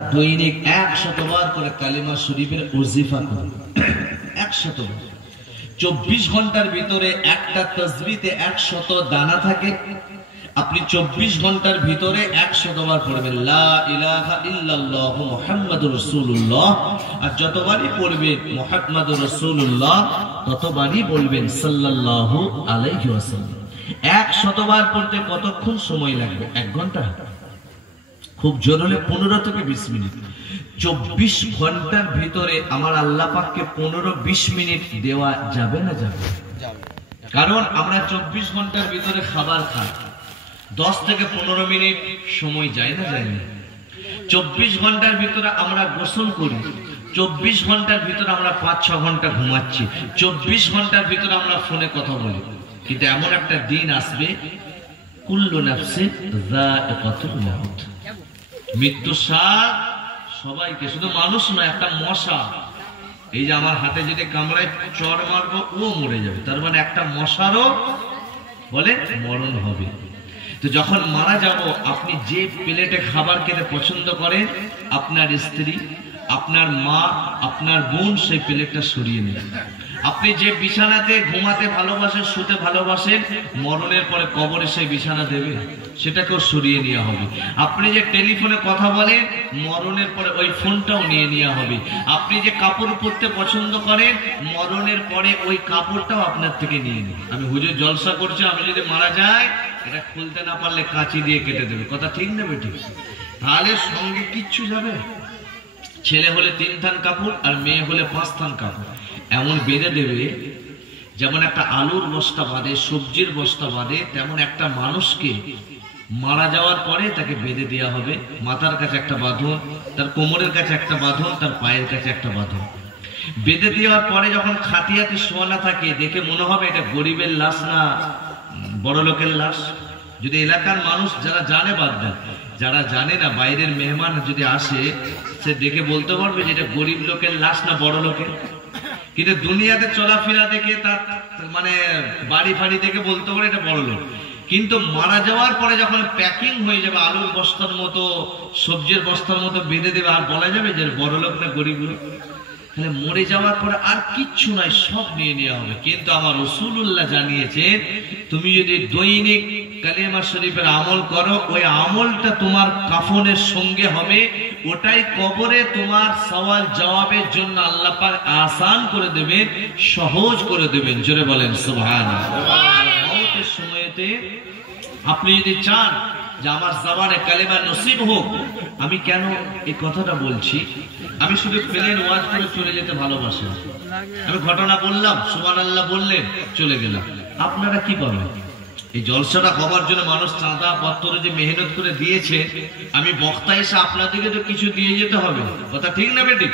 দৈনিক 100 বার করে কালিমা শরীফের ওজিফা করুন। 100 বার। 24 ঘন্টার ভিতরে একটা তাসবিতে 100 দানা থাকে। আপনি 24 ঘন্টার ভিতরে 100 বার পড়বেন লা ইলাহা ইল্লাল্লাহ মুহাম্মাদুর রাসূলুল্লাহ। আর যতবারই পড়বেন মুহাম্মাদুর রাসূলুল্লাহ ততবারই বলবেন সাল্লাল্লাহু আলাইহি ওয়াসাল্লাম। 100 বার পড়তে কতক্ষণ সময় লাগবে? 1 ঘন্টা। খুব জোর হলে 15 থেকে 20 মিনিট। 24 ঘন্টার ভিতরে আমার আল্লাহ পাককে 15-20 মিনিট দেওয়া যাবে না? যাবে। কারণ আমরা 24 ঘন্টার ভিতরে খাবার খাই, 10 থেকে 15 মিনিট সময় যায় না? যায় না। 24 ঘন্টার ভিতরে আমরা গোসল করি, 24 ঘন্টার ভিতরে আমরা 5-6 ঘন্টা ঘুমাচ্ছি, 24 ঘন্টার ভিতরে আমরা ফোনে কথা বলি। কিন্তু এমন একটা দিন আসবে, কুল্লু নাফসিন যায়িকাতুল মাউত, মৃত্যু স্বাদ সবাইকে, শুধু মানুষ নয়, একটা মশা এই যে আমার হাতে যদি কামড়ায় চড় মারবো ও মরে যাবে, তার মানে একটা মশারও বলে মরণ হবে। তো যখন মারা যাব, আপনি যে প্লেটে খাবার খেতে পছন্দ করেন, আপনার স্ত্রী, আপনার মা, আপনার বোন সেই প্লেটটা সরিয়ে নেন। আপনি যে বিছানাতে ঘুমাতে ভালোবাসেন, শুতে ভালোবাসেন, মরণের পরে কবরে সেই বিছানা দেবে, সেটাকেও সরিয়ে নেওয়া হবে। আপনি যে টেলিফোনে কথা বলেন, মরণের পরে ওই ফোনটাও নিয়ে নেওয়া হবে। আপনি যে কাপড় পরতে পছন্দ করেন, মরণের পরে ওই কাপড়টাও আপনার থেকে নিয়ে নেবে। আমি হুজুর জলসা করছি, আমি যদি মারা যাই এটা খুলতে না পারলে কাঁচি দিয়ে কেটে দেবে। কথা ঠিক না বেটি? তাহলে সঙ্গে কিচ্ছু যাবে। ছেলে হলে 3 থান কাপড় আর মেয়ে হলে 5 থান কাপড় এমন বেঁধে দেবে। যেমন একটা আলুর বস্তা বাঁধে, সবজির বস্তা বাঁধে, তেমন একটা মানুষকে মারা যাওয়ার পরে তাকে বেঁধে দেওয়া হবে। মাথার কাছে একটা বাঁধন, তার কোমরের কাছে একটা বাঁধন, তার পায়ের কাছে একটা বাঁধন। বেঁধে দেওয়ার পরে যখন খাটিয়াতে শোয়ানো থাকে, দেখে মনে হবে এটা গরিবের লাশ না বড় লোকের লাশ। যদি এলাকার মানুষ যারা জানে বাদ দেন, যারা জানে না, বাইরের মেহমান যদি আসে, সে দেখে বলতে পারবে যে এটা গরিব লোকের লাশ না বড় লোকের। কিন্তু দুনিয়াতে চলাফেরা দেখে, তার মানে বাড়ি ফাড়ি দেখে বলতে পারে এটা বড় লোক। কিন্তু মারা যাওয়ার পরে যখন প্যাকিং হয়ে যাবে, আলুর বস্তার মতো, সবজির বস্তার মতো বেঁধে দেবে, আর বলা যাবে যে বড় লোক না গরিব লোক? তাহলে মরে যাওয়ার পরে আর কিচ্ছু নাই, সব নিয়ে নেওয়া হবে। কিন্তু আমার রাসূলুল্লাহ জানিয়েছে, তুমি যদি দৈনিক কালেমা শরীফের আমল করো, ওই আমলটা তোমার কাফনের সঙ্গে হবে, ওটাই কবরে তোমার সওয়াল জবাবের জন্য আল্লাহ পাক আসান করে দেবেন, সহজ করে দেবেন। জোরে বলেন সুবহানাল্লাহ। মওতের সময়তে আপনি যদি চান যে আমার জবানে কালেমা নসিব হোক, আমি কেন এই কথাটা বলছি? আমি শুধু প্লেন ওয়াজ করে চলে যেতে ভালোবাসি। আমি ঘটনা বললাম, সুবহানাল্লাহ বললেন, চলে গেলাম। আপনারা কি পাবেন? এই জলসাটা হবার জন্য মানুষ চাঁদা পত্র যে মেহনত করে দিয়েছে, আমি বক্তা এসে আপনাদেরকে তো কিছু দিয়ে যেতে হবে। কথা ঠিক না বেটি?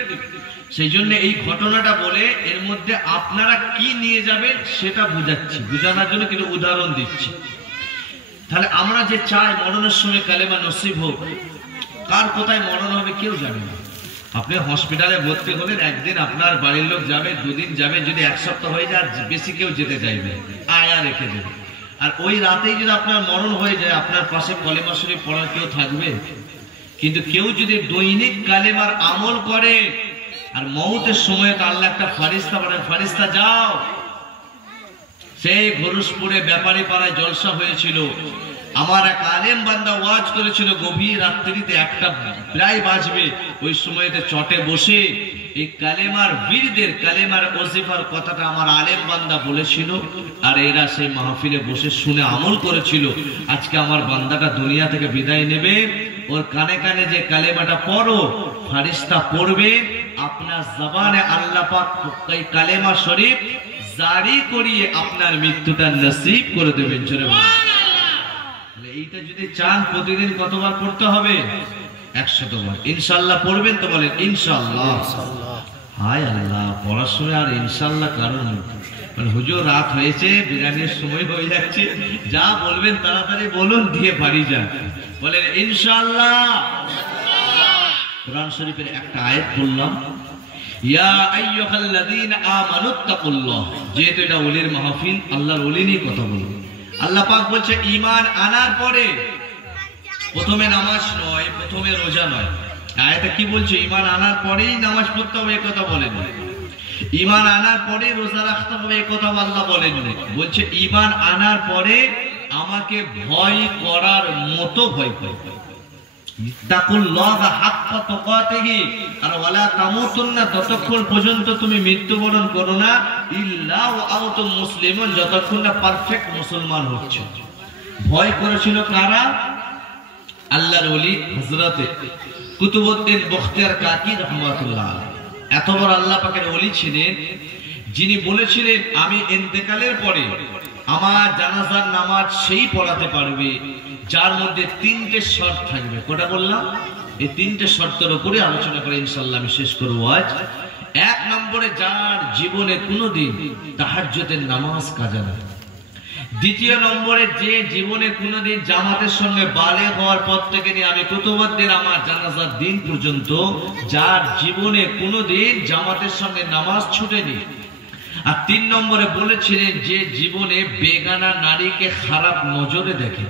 সেই জন্য এই ঘটনাটা বলে এর মধ্যে আপনারা কি নিয়ে যাবেন সেটা বুঝাচ্ছি, বুঝানোর জন্য কিছু উদাহরণ দিচ্ছি। তাহলে আমরা যে চাই মরণের সময় কালেমা নসিব হোক, কার কোথায় মরণ হবে কেউ জানে না। আপনি হসপিটালে ভর্তি হলেন, একদিন আপনার বাড়ির লোক যাবে, 2 দিন যাবে, যদি 1 সপ্তাহ হয়ে যায় বেশি কেউ যেতে চাইবে, আয়া রেখে দেবে। আর ওই রাতেই যদি আপনার মরণ হয়ে যায়, আপনার পাশে কালেমা শরীফ পড়ার কেউ থাকবে? কিন্তু কেউ যদি দৈনিক কালেমার আমল করে, আর মওতের সময় তো আল্লাহ একটা ফারিস্তা পাঠান, ফারিস্তা যাও। সেই ঘরুসপুরে ব্যাপারী পাড়ায় জলসা হয়েছিল, আমার এক আলেম বান্দা ওয়াজ করেছিল, গভীর রাত্রিতে 1টা প্রায় বাজবে, ওই সময়তে চটে বসে এই কালেমার বীরদের কালেমার ওজিফার কথাটা আমার আলেম বান্দা বলেছিল, আর এরা সেই মাহফিলে বসে শুনে আমল করেছিল। আজকে আমার বান্দাটা দুনিয়া থেকে বিদায় নেবে, ওর কানে কানে যে কালেমাটা পড়ো, ফারিস্তা পড়বে, আপনার জবানে আল্লাহ পাক এই কালেমা শরীফ জারি করিয়ে আপনার মৃত্যুটা নসিব করে দেবেন। জোরে বলেন। এইটা যদি চান প্রতিদিন কতবার পড়তে হবে? 100 বার। ইনশাআল্লাহ পড়বেন তো? বলেন ইনশাআল্লাহ। হায় আল্লাহ, পড়ার সময় আর ইনশাআল্লাহ কারণ মানে হুজুর রাত হয়েছে, বিরিয়ানির সময় হয়ে যাচ্ছে, যা বলবেন তাড়াতাড়ি বলুন, দিয়ে বাড়ি যান। বলেন ইনশাআল্লাহ। কোরআন শরীফের একটা আয়াত বললাম, ইয়া আইয়ুহাল্লাযীনা আমানুত্তাকুল্লাহ। যেহেতু এটা ওলির মাহফিল, আল্লাহর ওলি নিয়ে কথা বলবো। আল্লাহ পাক বলছে ঈমান আনার পরে প্রথমে নামাজ নয়, প্রথমে রোজা নয়, আয়াতে কি বলছে? ঈমান আনার পরেই নামাজ পড়তে হবে এই কথা বলেননি, ঈমান আনার পরে রোজা রাখতে হবে এই কথা আল্লাহ বলেননি। বলছে ঈমান আনার পরে আমাকে ভয় করার মতো ভয় করবে। ততক্ষণ পর্যন্ত তুমি মৃত্যুবরণ করো না ইল্লা ওয়া আনতুম মুসলিমুন, যতক্ষণ না পারফেক্ট মুসলমান হচ্ছ। ভয় করেছিল কারা? আল্লাহর ওলি হযরত কুতুবউদ্দিন বখতিয়ার কাকি রাহমাতুল্লাহ আলাইহি। এত বড় আল্লাহ পাকের ওলি ছিলেন, যিনি বলেছিলেন আমি ইন্তেকালের পরে আমার জানাজার নামাজ সেই পড়াতে পারবে যার মধ্যে তিনটে শর্ত থাকবে। কোটা বললাম? এই তিনটে শর্তের উপরে আলোচনা করে ইনশাআল্লাহ আমি শেষ করব আজ। এক নম্বরে, যার জীবনে কোনোদিন তাহাজ্জুদের নামাজ কাজা না। দ্বিতীয় নম্বরে, যে জীবনে কোনোদিন জামাতের সঙ্গে বালেগ হওয়ার পর থেকে নিয়ে আমি কুতুবউদ্দিন আমার জানাজার দিন পর্যন্ত যার জীবনে কোনোদিন জামাতের সঙ্গে নামাজ ছুটেনি। আর তিন নম্বরে বলেছিলেন, যে জীবনে বেগানা নারীকে খারাপ নজরে দেখে।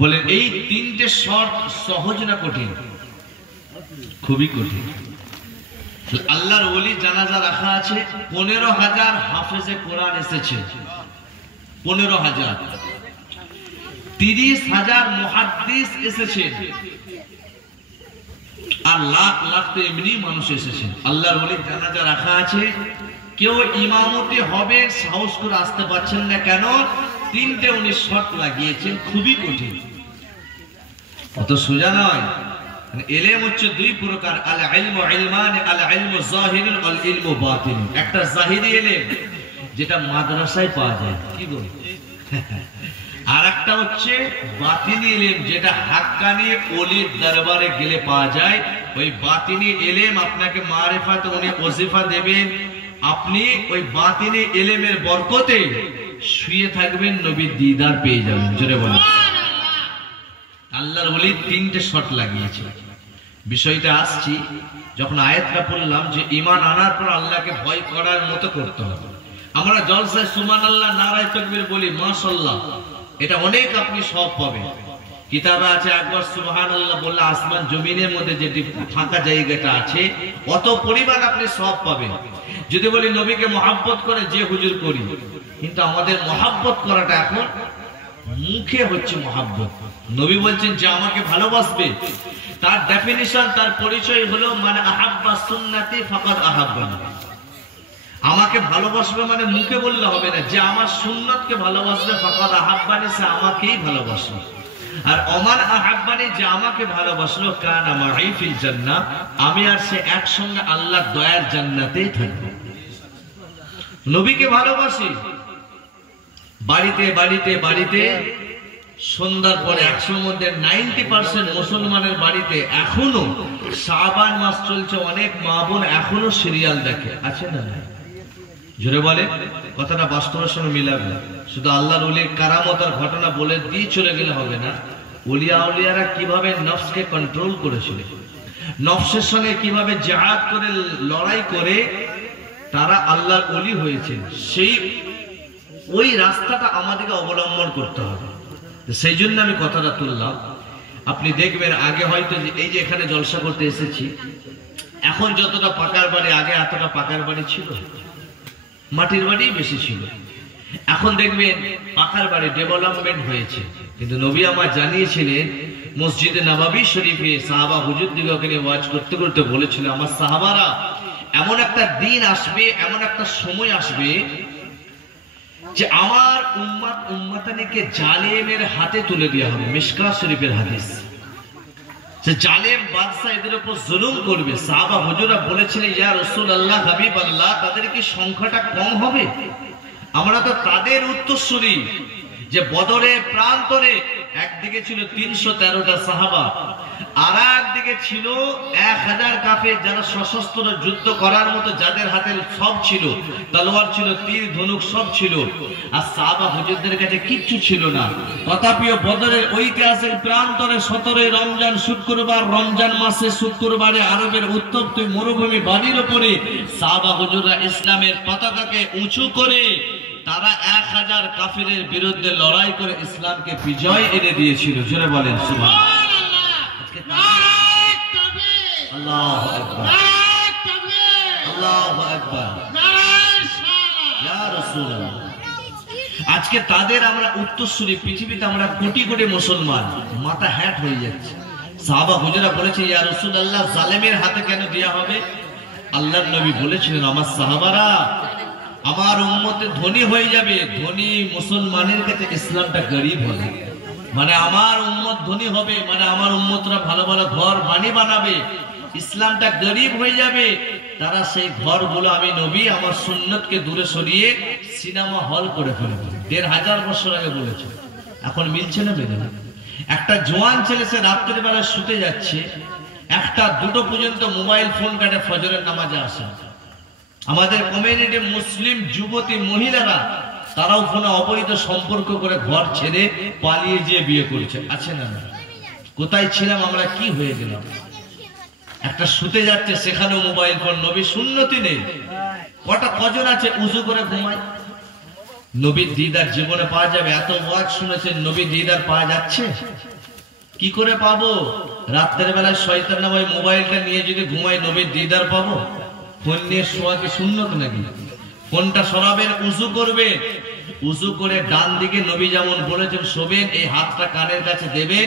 বলেন এই তিনটে শর্ত সহজ না কঠিন? খুবই কঠিন। আল্লাহর ওলি জানাজা রাখা আছে, 15,000 হাফেজে কোরআন এসেছে, 15,000, 30,000 মুহাদ্দিস এসেছে, আর লাখ লাখ তো এমনি মানুষ এসেছেন। আল্লাহর ওলি জানাজা রাখা আছে, কেউ ইমামতি হবে সাহস করে আসতে পারছেন না। কেন? তিনটে উনি শর্ত লাগিয়েছেন, খুবই কঠিন, অত সোজা নয়। ইলম হচ্ছে দুই প্রকার, আল ইলমু ইলমান, আল ইলমু যাহিরুন ওয়াল ইলমু বাতিন। একটা যাহিরি ইলম যেটা মাদ্রাসায় পাওয়া যায়, কি বল, আর একটা হচ্ছে বাতিনি ইলম যেটা হাক্কানি ওলির দরবারে গেলে পাওয়া যায়। ওই বাতিনি ইলম আপনাকে মারিফাত, উনি ওজিফা দেবেন, আপনি ওই বাতিনি ইলমের বরকতে শুয়ে থাকবেন, নবীর দিদার পেয়ে যাবেন। জোরে বলেন আল্লাহর ওলি তিনটে শর্ত লাগিয়েছে। বিষয়টা আসছি, যখন আয়াতটা পড়লাম যে ঈমান আনার পর আল্লাহকে ভয় করার মতো করতে হবে। আমরা জলসায় সুবহানাল্লাহ নারায়ে তাকবীর বলি, মাশাআল্লাহ, এটা অনেক আপনি সওয়াব পাবেন। কিতাবে আছে একবার সুবহানাল্লাহ বললে আসমান জমিনের মধ্যে যেটি ফাঁকা জায়গাটা আছে অত পরিমাণ আপনি সওয়াব পাবেন। যদি বলি নবীকে মহব্বত করে যে হুজুর করি, কিন্তু আমাদের মহব্বত করাটা এখন মুখে হচ্ছে মহব্বত। নবী বলছেন যে আমাকে ভালোবাসবে, তার ডেফিনিশন, তার পরিচয় হলো মানে আহাব্বা সুন্নতি ফাকাদ আহাব্বানি। আমাকে ভালোবাসবে মানে মুখে বললে হবে না, যে আমার সুন্নতকে ভালোবাসবে ফাকাদ আহাব্বানি, সে আমাকেই ভালোবাসবে। আর ওমান আহাব্বানি, যে আমাকে ভালোবাসলো, কানা মাই ফিল জান্নাহ, আমি আর সে একসঙ্গে আল্লাহর দয়ার জান্নাতেই থাকব। নবীকে ভালোবাসি, বাড়িতে বাড়িতে বাড়িতে সন্ধ্যার পরে 100-র মধ্যে 90% মুসলমানের বাড়িতে এখনো শাবান মাস চলছে, অনেক মা বোন এখনো সিরিয়াল দেখে, আছে না? জোরে বলে, কথাটা বাস্তবের সঙ্গে মিলাবে। শুধু আল্লাহর ওলির কারামতের ঘটনা বলে দিয়ে চলে গেলে হবে না। ওলিয়া আউলিয়ারা কিভাবে নফসকে কন্ট্রোল করেছিল, নফসের সঙ্গে কিভাবে জিহাদ করে লড়াই করে তারা আল্লাহর ওলি হয়েছিল, সেই ওই রাস্তাটা আমাদেরকে অবলম্বন করতে হবে। সেই জন্য আমি কথাটা তুললাম। আপনি দেখবেন আগে হয়তো এই যে এখানে জলসা করতে এসেছি, এখন যতটা পাকার বাড়ি, আগে এতটা পাকার বাড়ি ছিল, মাটির বাড়ি বেশি ছিল। এখন দেখবেন পাকার বাড়ি ডেভেলপমেন্ট হয়েছে। কিন্তু নবী আমার জানিয়েছিলেন, মসজিদে নববী শরীফে সাহাবা হুজুর দিগকে নিয়ে ওয়াজ করতে করতে বলেছিল, আমার সাহাবারা, এমন একটা দিন আসবে, এমন একটা সময় আসবে যে আমার উম্মত উম্মতানিকে জালেমের হাতে তুলে দেওয়া হবে। মিশকাত শরীফের হাদিস। যে জালেম বাদশা এদের উপর জুলুম করবে। সাহাবা হুজুররা বলেছিলেন, ইয়া রাসূলুল্লাহ, হাবিবাল্লাহ, তাদের কি সংখ্যাটা কম হবে? আমরা তো তাদের উত্তরসূরি, যে বদরে প্রান্তরে একদিকে ছিল 313টা সাহাবা, আর একদিকে ছিল 1000 কাফের, যারা সশস্ত্র যুদ্ধ করার মতো, যাদের হাতে সব ছিল, তলোয়ার ছিল, তীর ধনুক সব ছিল, আর সাহাবা হুজুরদের কাছে কিচ্ছু ছিল না। তথাপিও বদরের ঐতিহাসিক প্রান্তরে 17 রমজান শুক্রবার, রমজান মাসে শুক্রবারে আরবের উত্তপ্ত মরুভূমি বাড়ির উপরে সাহাবা হুজুররা ইসলামের পতাকাকে উঁচু করে তারা 1000 কাফিরের বিরুদ্ধে লড়াই করে ইসলামকে বিজয় এনে দিয়েছিল। জোরে বলেন সুবহানাল্লাহ। আল্লাহু আকবার, আল্লাহু আকবার, ইয়া রাসূলুল্লাহ। আজকে তাদের আমরা উত্তরসূরি, পৃথিবীতে আমরা কোটি কোটি মুসলমান, মাথা হ্যাট হয়ে যাচ্ছে। সাহাবা হুজুরা বলেছে, ইয়া রাসূলুল্লাহ, জালেমের হাতে কেন দেয়া হবে? আল্লাহর নবী বলেছিলেন, আমার সাহাবারা, আমার উম্মতে ধনী হয়ে যাবে। ধনী মুসলমানের কাছে ইসলামটা গরিব হবে, মানে আমার উম্মত ধনী হবে, মানে আমার উম্মতরা ভালো ভালো ঘর বাড়ি বানাবে। ইসলামটা গরিব হয়ে যাবে, তারা সেই ঘরগুলো আমি নবী আমার সুন্নতকে দূরে সরিয়ে সিনেমা হল করে ফেলবে। ১৫০০ বছর আগে বলেছে, এখন মিলছে না বেদনা? একটা জোয়ান ছেলে সে রাত্রের বেলা শুতে যাচ্ছে, ১টা ২টো পর্যন্ত মোবাইল ফোন কাটে, ফজরের নামাজে আসে। আমাদের কমিউনিটি মুসলিম যুবতী মহিলারা তারাও ফোনে অবৈধ সম্পর্ক করে ঘর ছেড়ে পালিয়ে যেয়ে বিয়ে করছে। আছে না? কোথায় ছিলাম আমরা, কি হয়ে গেলাম? একটা শুতে যাচ্ছে, সেখানেও মোবাইল ফোন। নবী সুন্নতি নেই। কজন আছে উজু করে ঘুমায়? নবীর দিদার জীবনে পাওয়া যাবে? এত ওয়াজ শুনেছেন, নবীর দিদার পাওয়া যাচ্ছে? কি করে পাবো? রাত্রের বেলায় শয়তান নামে মোবাইলটা নিয়ে যদি ঘুমাই, নবীর দিদার পাবো? ফোন নিয়ে শোয়া কি সুন্নত নাকি? কোনটা সরাবেন? উজু করবে। উজু করে ডান দিকে নবী যেমন বলেছেন শোবেন, এই হাতটা কানের কাছে দেবে।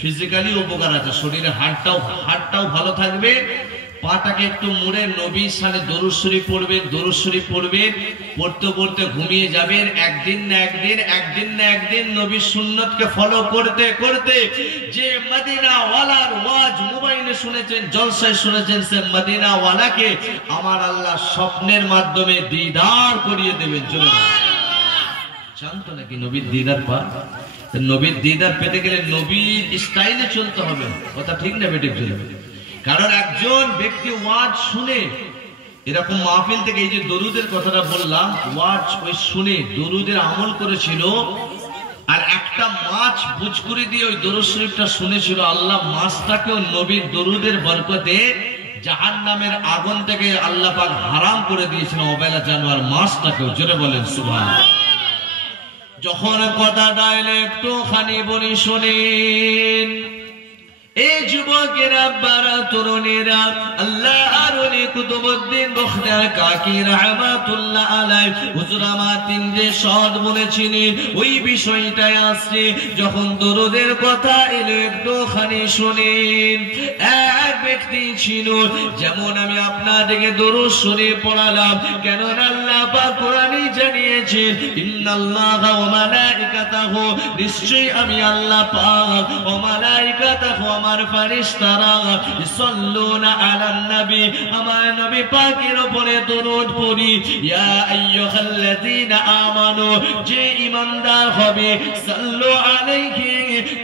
ফিজিক্যালি উপকার আছে, শরীরের হাড়টাও ভালো থাকবে। পাটাকে একটু মুড়ে নবীর সাথে দরুদ শরীফ পড়বেন, দরুদ শরীফ পড়বেন, পড়তে পড়তে ঘুমিয়ে যাবেন। একদিন না একদিন নবীর সুন্নতকে ফলো করতে করতে যে মদিনা ওয়ালার ওয়াজ মোবাইলে শুনেছেন, জলসায় শুনেছেন, সে মদিনা ওয়ালাকে আমার আল্লাহ স্বপ্নের মাধ্যমে দিদার করিয়ে দেবেন। চলে জানতো নাকি নবীর দিদার পা? নবীর দিদার পেতে গেলে নবীর স্টাইলে চলতে হবে। কথা ঠিক না বেটে? চলবে। কারণ একজন ব্যক্তি ওয়াজ শুনে, এরকম মাহফিল থেকে এই যে দরুদের কথাটা বললাম, ওয়াজ ওই শুনে দরুদের আমল করেছিল, আর একটা মাছ বুঝ করে দিয়ে ওই দরুদ শরীফটা শুনেছিল। আল্লাহ মাছটাকেও নবীর দরুদের বরকতে জাহান্নামের আগুন থেকে আল্লাহ পাক হারাম করে দিয়েছেন, অবেলা জানোয়ার মাছটাকেও। জোরে বলেন সুবহানাল্লাহ। যখন কথাটা এলে একটুখানি বলি শোনেন। এই যুবকেরা, বারা তরুণেরা, আল্লাহ আরনি কুতুবউদ্দিন বখতিয়ার কাকি রাহমাতুল্লাহ আলাইহি হুজুর আমার তিন যে শহদ বলেছিলেন, ওই বিষয়টাই আসছে। যখন দরুদের কথা এলো একটুখানি শুনেন। এক ব্যক্তি ছিল, যেমন আমি আপনাদেরকে দরুদ শরীফ পড়ালাম, কেন আল্লাহ পাক কোরআনে জানিয়েছেন, ইন্নাল্লাহা ওয়া মালাইকাতাহু, নিশ্চয়ই আমি আল্লাহ পাক, ওয়া মালাইকাতাহু, আমার ফেরেশতারা, ইসাল্লুনা আলান নবী, আমার নবী পাকের উপরে দরুদ পড়ি। ইয়া আইয়ুহাল্লাযীনা আমানু, যে ঈমানদার হবে, সাল্লু আলাইহি,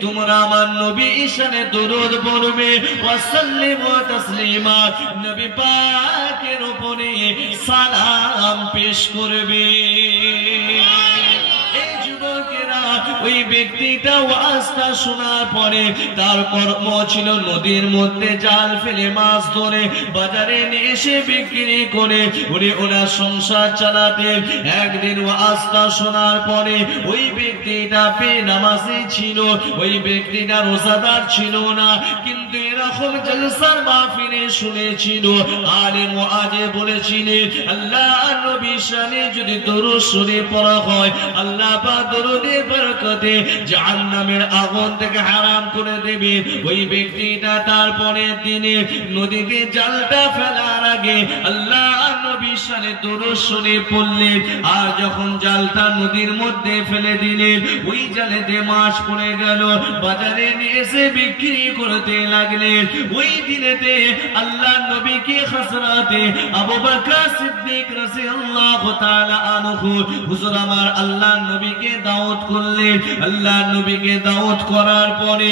তোমরা আমার নবী শানে দরুদ পড়বে, ওয়া সাল্লিমু তাসলিমা, নবী পাকের উপরে সালাম পেশ করবে। ওই ব্যক্তিটা ওয়াজটা শোনার পরে তার কর্ম ছিল নদীর মধ্যে জাল ফেলে মাছ ধরে বাজারে নিয়ে এসে বিক্রি করে উনি ওনার সংসার চালাতে। একদিন ওয়াজটা শোনার পরে ওই ব্যক্তিটা বেনামাজি ছিল, ওই ব্যক্তিটা রোজাদার ছিল না, কিন্তু এরকম জলসার মাহফিলে শুনেছিল আলেম ওয়াজে বলেছিলেন, আল্লাহ নবীর শানে যদি দরুদ শরীফ পড়া হয়, আল্লাহ পাক দরুদের বরকতে জাহান্নামের আগুন থেকে হারাম করে দেবে। ওই ব্যক্তিটা তারপরের দিনে নদীতে জালটা ফেলার আগে আল্লাহ নবীর শানে দরুদ শরীফ পড়লেন, আর যখন জালটা নদীর মধ্যে ফেলে দিলেন, ওই জালেতে মাছ পড়ে গেল, বাজারে নিয়ে এসে বিক্রি করতে লাগলেন। ওই দিনেতে আল্লাহ নবীকে হযরতে আবু বকর সিদ্দিক রাদিয়াল্লাহু তাআলা আনহু হুজুর আমার আল্লাহ নবীকে দাওয়াত করলেন। আল্লাহ নবীকে দাওয়াত করার পরে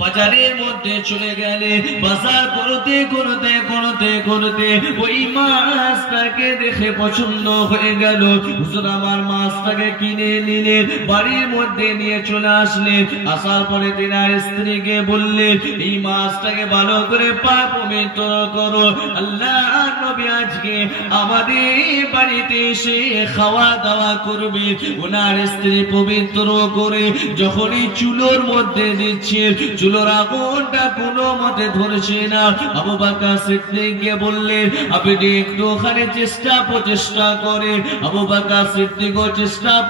বাজারের মধ্যে চলে গেলে, বাজার করতে করতে করতে করতে ওই মাছটাকে দেখে পছন্দ হয়ে গেল। হুজুর আমার মাছটাকে কিনে নিলেন, বাড়ির মধ্যে নিয়ে চলে আসলেন। আসার পরে তিনার স্ত্রীকে বললেন, এই মাছটাকে ভালো করে পাক পবিত্র করো, আল্লাহ নবী আজকে আমাদের বাড়িতে এসে খাওয়া দাওয়া করবে। ওনার স্ত্রী পবিত্র করে যখনই চুলোর মধ্যে দিচ্ছে, চুলোর আগুনটা কোনো মতে ধরছে না। আবু বকর সিদ্দিককে বললেন আপনি একটুখানি প্রচেষ্টা করে। আবু বকর সিদ্দিকও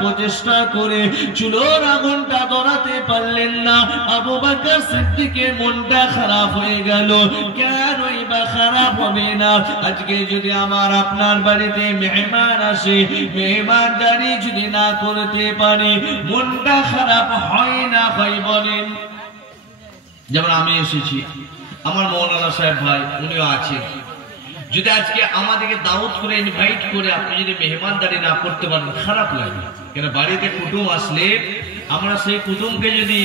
প্রচেষ্টা করে চুলোর আগুনটা ধরাতে পারলেন না। আবু বকর সিদ্দিকের মনটা খারাপ হয়ে গেল। কেনই বা খারাপ হবে না? আজকে যদি আমার আপনার বাড়িতে মেহমান আসে, মেহমানদারি যদি না করতে পারি, মনটা খারাপ হয় না হয় বলেন? যেমন আমি এসেছি, আমার মৌলানা সাহেব ভাই উনিও আছেন, যদি আজকে আমাদেরকে দাওয়াত করে ইনভাইট করে আপনি যদি মেহমানদারি না করতে পারেন খারাপ লাগে। কেন বাড়িতে কুটুম আসলে আমরা সেই কুটুমকে যদি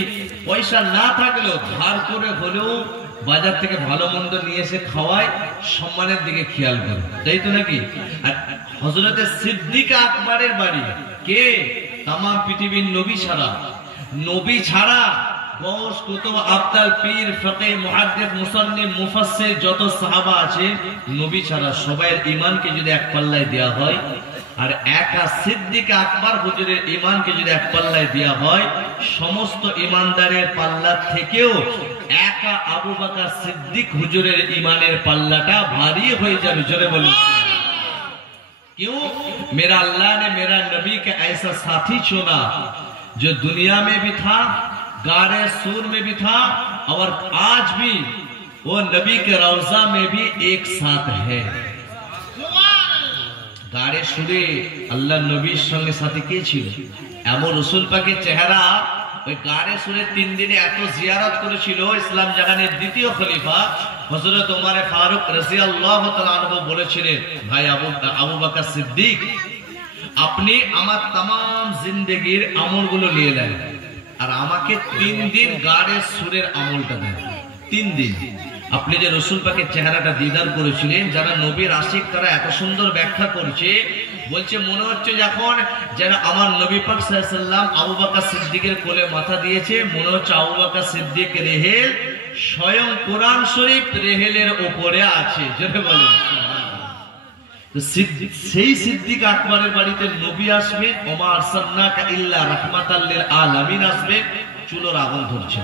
পয়সা না থাকলেও ধার করে হলেও বাজার থেকে ভালো মন্দ নিয়ে এসে খাওয়ায়, সম্মানের দিকে খেয়াল করে, তাই তো নাকি? আর হযরতে সিদ্দিক আকবরের বাড়ি কে? তাম পৃথিবীর নবী ছাড়া গৌস, কুতুব, আবদাল, পীর, ফকিহ, মুহাদ্দিস, মুসান্নিফ, মুফাসসির যত সাহাবা আছে, নবী ছাড়া সবাই ঈমানকে যদি এক পাল্লায় দেয়া হয়, আর একা সিদ্দিক আকবর হুজুরের ঈমানকে যদি এক পাল্লায় দেয়া হয়, সমস্ত ঈমানদারের পাল্লা থেকেও একা আবু বকর সিদ্দিক হুজুরের ঈমানের পাল্লাটা ভারী হয়ে যাবে। জোরে বলুন क्यों? मेरा अल्लाह ने मेरा नबी का ऐसा साथी चुना जो दुनिया में भी था, गारे सूर में भी था, और आज भी वो नबी के रौजा में भी एक साथ है। गारे सुरे अल्लाह नबीर संगे साथी के छिल? एमन रसूल पाकेर चेहरा ওই গারে সুরে 3 দিনে এত জিয়ারত করেছিল ইসলাম জাগানের দ্বিতীয় খলিফা হযরত ওমর ফারুক রাদিয়াল্লাহু তাআলা আনহু বলেছিলেন, ভাই আবু বকর সিদ্দিক, আপনি আমার तमाम জিন্দেগীর আমলগুলো নিয়ে নেন আর আমাকে 3 দিন গারে সুরের আমলটা দেন। 3 দিন আপনি যে রাসূল পাকের চেহারাটা দিদার করেছিলেন, যারা নবীর আশিক তারা এত সুন্দর ব্যাখ্যা করছে, বলছে মনে হচ্ছে যখন যেন আমার নবী পাক সাল্লাল্লাহু আলাইহি সাল্লাম আবু বকর সিদ্দিকের কোলে মাথা দিয়েছে, মনে হচ্ছে আবু বকর সিদ্দিক রেহেল স্বয়ং কোরআন শরীফ রেহেলের উপরে আছে। জোরে বলেন সুবহানাল্লাহ। তো সেই সিদ্দিক আকবরের বাড়িতে নবী আসবে, ওমা আরসালনাকা ইল্লা রাহমাতাল লিল আলামিন আসবে, চুলোর আগুন ধরছে।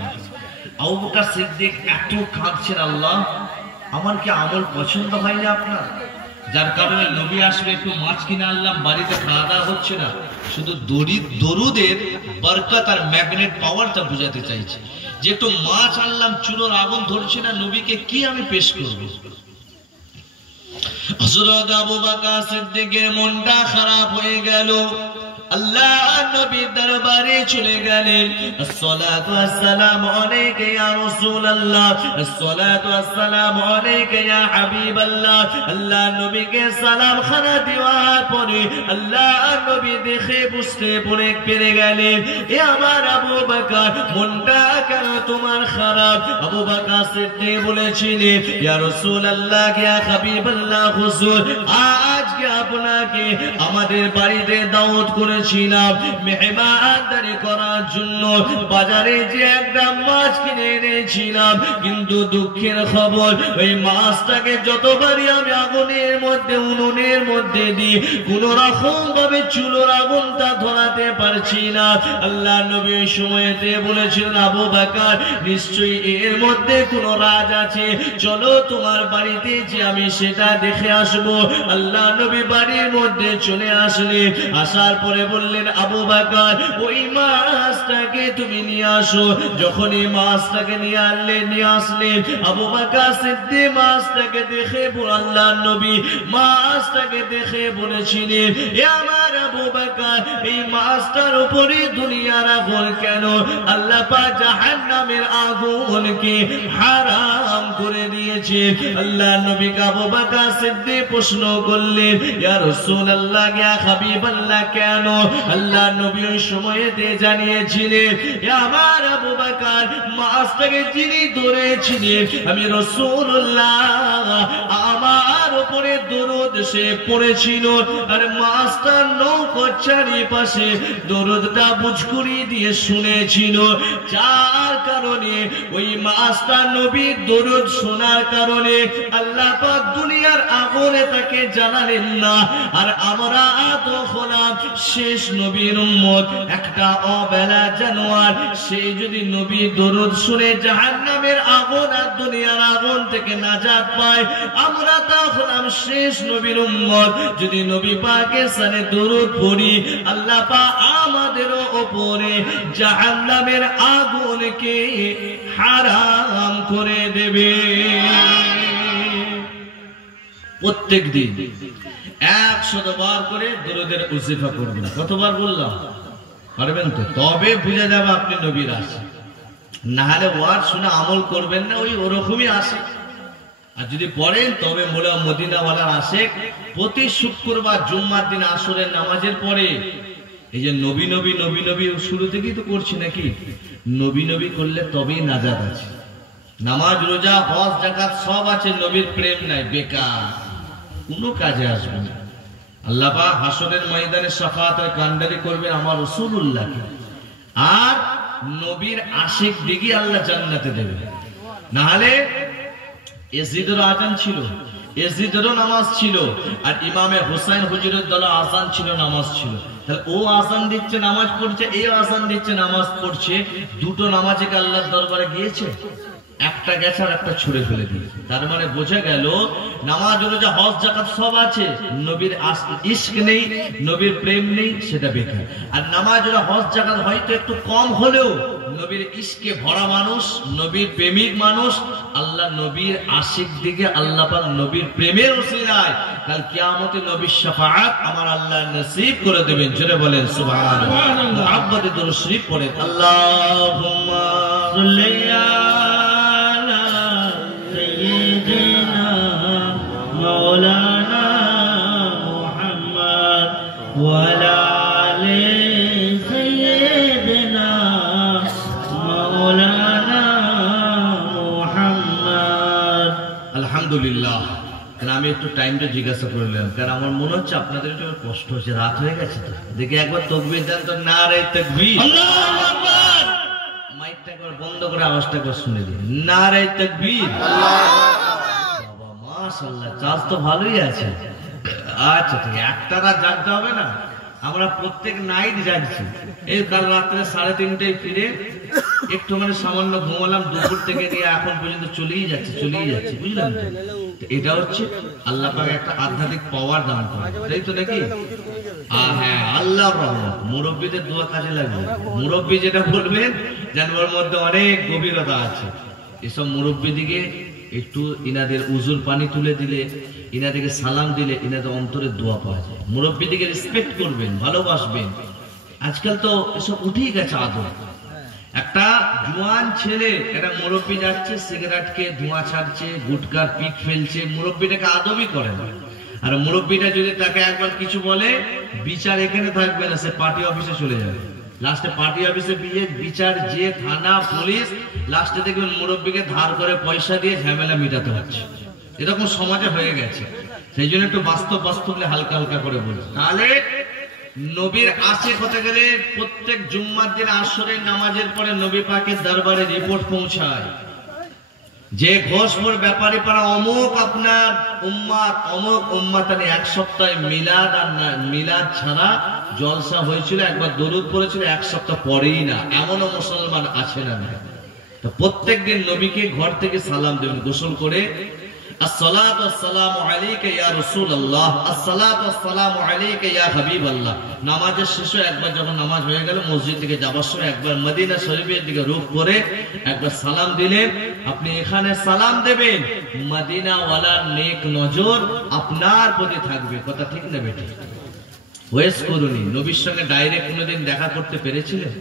আবু বকর সিদ্দিক এত কাঁদছেন, আল্লাহ আমার কি আমল পছন্দ হয়নি আপনার, যার কারণে নবী আসবে একটু মাছ কিনে আনলাম, বাড়িতে খাওয়া দাওয়া হচ্ছে না। শুধু দরুদের বরকত আর ম্যাগনেট পাওয়ারটা বোঝাতে চাইছে যে একটু মাছ আনলাম, চুলোর আগুন ধরছে না, নবীকে কি আমি পেশ করব? হযরত আবু বকর সিদ্দিকের মনটা খারাপ হয়ে গেল। আল্লাহ নবীর দরবারে চলে গেলেন, আসসালাতু ওয়াসসালামু আলাইকা ইয়া রাসূলুল্লাহ, আসসালাতু ওয়াসসালামু আলাইকা ইয়া হাবিবাল্লাহ। আল্লাহ নবীকে সালাম খানা দেওয়ার পরে আল্লাহ নবী দেখে বুঝতে পেরে গেলেন, এ আমার আবু বকর, মনটা কেন তোমার খারাপ? আবু বকর সিদ্দিক বলেছিলেন, ইয়া রাসূলুল্লাহ, ইয়া হাবিবাল্লাহ, হুজুর আজকে আপনাকে আমাদের বাড়িতে দাওয়াত করে মেহমানদারি করার জন্য বাজারে যে একটা মাছ কিনে এনেছিলাম, কিন্তু দুঃখের খবর ওই মাছটাকে যতবারই আমি আগুনের মধ্যে উনুনের মধ্যে দিই, কোন রকম ভাবে চুলোর আগুনটা ধরাতে পারছি না। আল্লাহ নবী ওই সময়তে বলেছিলেন, আবু বকর নিশ্চয়ই এর মধ্যে কোন রাজ আছে, চলো তোমার বাড়িতে যে আমি সেটা দেখে আসবো। আল্লাহ নবী বাড়ির মধ্যে চলে আসলেন, আসার পরে বললেন, আবু বকর ওই মাছটাকে তুমি নিয়ে আসো। যখন এই মাছটাকে নিয়ে আসলেন, আবু বকর সিদ্দিক মাছটাকে দেখে আল্লাহর নবী মাছটাকে দেখে বলেছিলেন, এ আমার আবু বকর, এই মাছটার উপরে দুনিয়ার আগুন কেন? আল্লাহ পাক জাহান্নামের আগুনকে হারাম করে দিয়েছে। আল্লাহ নবী আবু বকর সিদ্দিক প্রশ্ন করলেন, ইয়া রাসূলুল্লাহ, ইয়া হাবিবাল্লাহ, কেন? আল্লাহ নবী ওই সময়তে জানিয়েছিলেন, আমার আবু বকর মাছটাকে যিনি ধরেছিলেন আমি রাসূলুল্লাহ, আমার উপরে দরুদ সে পড়েছিল আর মাস্টার নৌকার চারিপাশে দরুদটা বুঝকুড়ি দিয়ে শুনেছিল, যার কারণে ওই মাস্টার নবীর দরুদ শোনার কারণে আল্লাহ পাক দুনিয়ার আগুনে তাকে জ্বালালেন না। আর আমরা তো হলাম শেষ নবীর উম্মত, একটা অবেলা জানোয়ার, সে যদি নবীর দরুদ শুনে জাহান্নামের আগুন আর দুনিয়ার আগুন থেকে নাজাত পায়, আমরা তা হলাম শেষ নবীর উম্মত। যদি নবী পাকের সানে দরুদ পড়ি, আল্লাহ পাক আমাদেরও উপরে জাহান্নামের আগুনকে হারাম করে দেবে। প্রত্যেক দিন 100 বার করে দরুদের উজিফা করবেন। কতবার বললাম? পারবেন তো? তবে বুঝে যাবে আপনি নবীর আসে, না হলে ওয়াজ শুনে আমল করবেন না, ওই ওরকমই আসে। আর যদি পড়েন তবে মোলা মদিনাওয়ালার আসে। প্রতি শুক্রবার জুম্মার দিন আসরের নামাজের পরে এই যে নবী নবী নবী নবী শুরু থেকেই তো করছি নাকি, নবী নবী করলে তবেই নাজাত আছে। নামাজ রোজা হজ যাকাত সব আছে, নবীর প্রেম নাই, বেকার, কোনো কাজে আসবে না। আল্লাহ পাক হাসরের ময়দানে শাফাআতের কান্ডারি করবেন আমার রাসূলুল্লাহকে, আর নবীর আশিক দিকে আল্লাহ জান্নাতে দেবে। না হলে ইয়াজিদের আযান ছিল, ইয়াজিদেরও নামাজ ছিল, আর ইমামে হুসাইন হুজুরের দলে আযান ছিল, নামাজ ছিল। তাহলে ও আযান দিচ্ছে নামাজ পড়ছে, এই আযান দিচ্ছে নামাজ পড়ছে, দুটো নামাজে কি আল্লাহর দরবারে গিয়েছে? একটা গেছে আর একটা ছুড়ে ফেলে দিয়েছে। তার মানে বোঝা গেল নামাজ রোজা হজ যাকাত সব আছে, নবীর ইশক নেই, নবীর প্রেম নেই, সেটা বেকার। আর নামাজ রোজা হজ যাকাত হয়তো একটু কম হলেও নবীর ইশকে ভরা মানুষ, নবীর প্রেমিক মানুষ, আল্লাহ নবীর আশিক দিকে আল্লাহ পাক নবীর প্রেমের ওসিলায় কাল কিয়ামতে নবীর শাফাআত আমার আল্লাহ নসিব করে দেবেন। জোরে বলেন সুবহানাল্লাহ। মুহাব্বতে দরুদ শরীফ পড়েন। আল্লাহুম্মা সাল্লি مولانا محمد وعلى آل سيدنا مولانا محمد। আলহামদুলিল্লাহ। আমি একটু টাইমটা জিজ্ঞাসা করলাম, কারণ আমার মনে হচ্ছে আপনাদের একটু কষ্ট হচ্ছে, রাত হয়ে গেছে তো। দেখি একবার তাকবীর দেন তো, নারে তাকবীর, আল্লাহু আকবার। মাইকটা একবার বন্ধ করে আওয়াজটা একবার শুনে দিন, নারে তাকবীর, আল্লাহু মাশাআল্লাহ। চার্জ তো ভালোই আছে। আচ্ছা ঠিক, একটা রাত জাগতে হবে না, আমরা প্রত্যেক নাইট জাগছি। এই কাল রাত্রে 3:30টায় ফিরে একটু মানে সামান্য ঘুমালাম, দুপুর থেকে নিয়ে এখন পর্যন্ত চলেই যাচ্ছে বুঝলেন? এটা হচ্ছে আল্লাহ পাক একটা আধ্যাত্মিক পাওয়ার দান করে, তাই তো নাকি? আর হ্যাঁ, আল্লাহর রহমত, মুরব্বীদের দোয়া কাজে লাগবে। মুরব্বী যেটা বলবেন জানবার মধ্যে অনেক গভীরতা আছে। এসব মুরব্বী দিকে একটু ইনাদের উজুর পানি তুলে দিলে, ইনাদেরকে সালাম দিলে, ইনাদের অন্তরে দোয়া পাওয়া যায়। মুরব্বী দিকে রেসপেক্ট করবেন, ভালোবাসবেন। আজকাল তো এসব উঠেই গেছে আদর। একটা জোয়ান ছেলে একটা মুরব্বী যাচ্ছে, সিগারেটকে ধোঁয়া ছাড়ছে, গুটকার পিক ফেলছে, মুরব্বীটাকে আদবই করে না। আর মুরব্বীটা যদি তাকে একবার কিছু বলে, বিচার এখানে থাকবে না, সে পার্টি অফিসে চলে যাবে। লাস্টে পার্টি অফিসে বিচার, যে থানা, পুলিশ, লাস্টে দেখবেন মুরব্বীকে ধার করে পয়সা দিয়ে ঝামেলা মিটাতে হচ্ছে। এরকম সমাজে হয়ে গেছে। সেই জন্য একটু বাস্তবলে হালকা হালকা করে বলি। তাহলে নবীর আশিক হতে গেলে প্রত্যেক জুম্মার দিন আসরের নামাজের পরে নবী পাকের দরবারে রিপোর্ট পৌঁছায় যে ঘোষপুর ব্যাপারী পাড়া অমুক আপনার উম্মাত, অমুক উম্মাতানি 1 সপ্তাহে মিলাদ আর মিলাদ ছাড়া জলসা হয়েছিল, একবার দরুদ পড়েছিল, 1 সপ্তাহ পরেই না, এমনও মুসলমান আছে না? তো প্রত্যেক দিন নবীকে ঘর থেকে সালাম দেবেন গোসল করে। আসসালাতু ওয়াসসালামু আলাইকা ইয়া রাসূলুল্লাহ, আসসালাতু ওয়াসসালামু আলাইকা ইয়া হাবিবাল্লাহ। নামাজের শেষে একবার যখন নামাজ হয়ে গেল, মসজিদ থেকে যাবার সময় একবার মদিনা শরীফের দিকে রুখ করে একবার সালাম দিলেন। আপনি এখানে সালাম দেবেন, মদিনা ওয়ালার নেক নজর আপনার প্রতি থাকবে। কথা ঠিক না বেটি? ওয়েস করুনি। নবীর সঙ্গে ডাইরেক্ট কোনোদিন দেখা করতে পেরেছিলেন?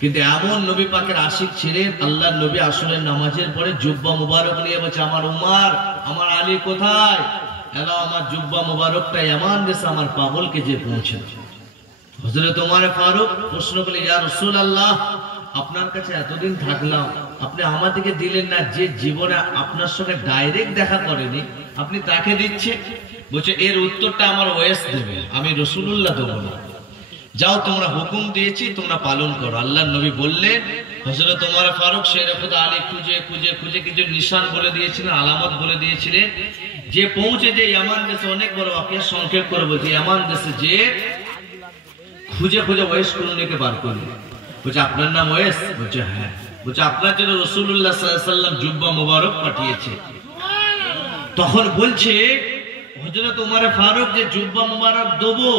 কিন্তু এমন নবী পাকের আশিক ছিলেন, আল্লাহর নবী আসরের নামাজের পরে জুব্বা মুবারক নিয়ে বলছে, আমার উমার, আমার আলী কোথায়? এলা আমার জুব্বা মুবারকটা এমন দেশে আমার পাগলকে যে পৌঁছে। হযরত ওমর ফারুক প্রশ্ন করলেন, ইয়া রাসূলুল্লাহ, আপনার কাছে এতদিন থাকলাম, আপনি আমাদেরকে দিলেন না, যে জীবনে আপনার সঙ্গে ডাইরেক্ট দেখা করেনি আপনি তাকে দিচ্ছে। বলছে এর উত্তরটা আমার ওয়েস দেবে, আমি রাসূলুল্লাহ দেবো না। যাও, তোমরা হুকুম দিয়েছি, তোমরা পালন করো। আল্লাহর নবী বললেন, হযরত ওমর ফারুক শের খুদা আলী খুঁজে খুঁজে খুঁজে কিছু নিশান বলে দিয়েছিলেন, আলামত বলে দিয়েছিলেন, যে পৌঁছে যে ইয়ামান দেশে, অনেক বড় ওয়াকিয়া সংক্ষেপ করে বলছে, ইয়ামান দেশে যে খুঁজে খুঁজে ওয়েস কুরুনিকে বার করলেন। বলছে আপনার নাম ওয়েস? বলছে হ্যাঁ। বলছে আপনার জন্য রাসূলুল্লাহ সাল্লাল্লাহু আলাইহি ওয়াসাল্লাম জুব্বা মুবারক পাঠিয়েছে। তখন বলছে হযরত ওমর ফারুক যে জুব্বা মুবারক দেবো,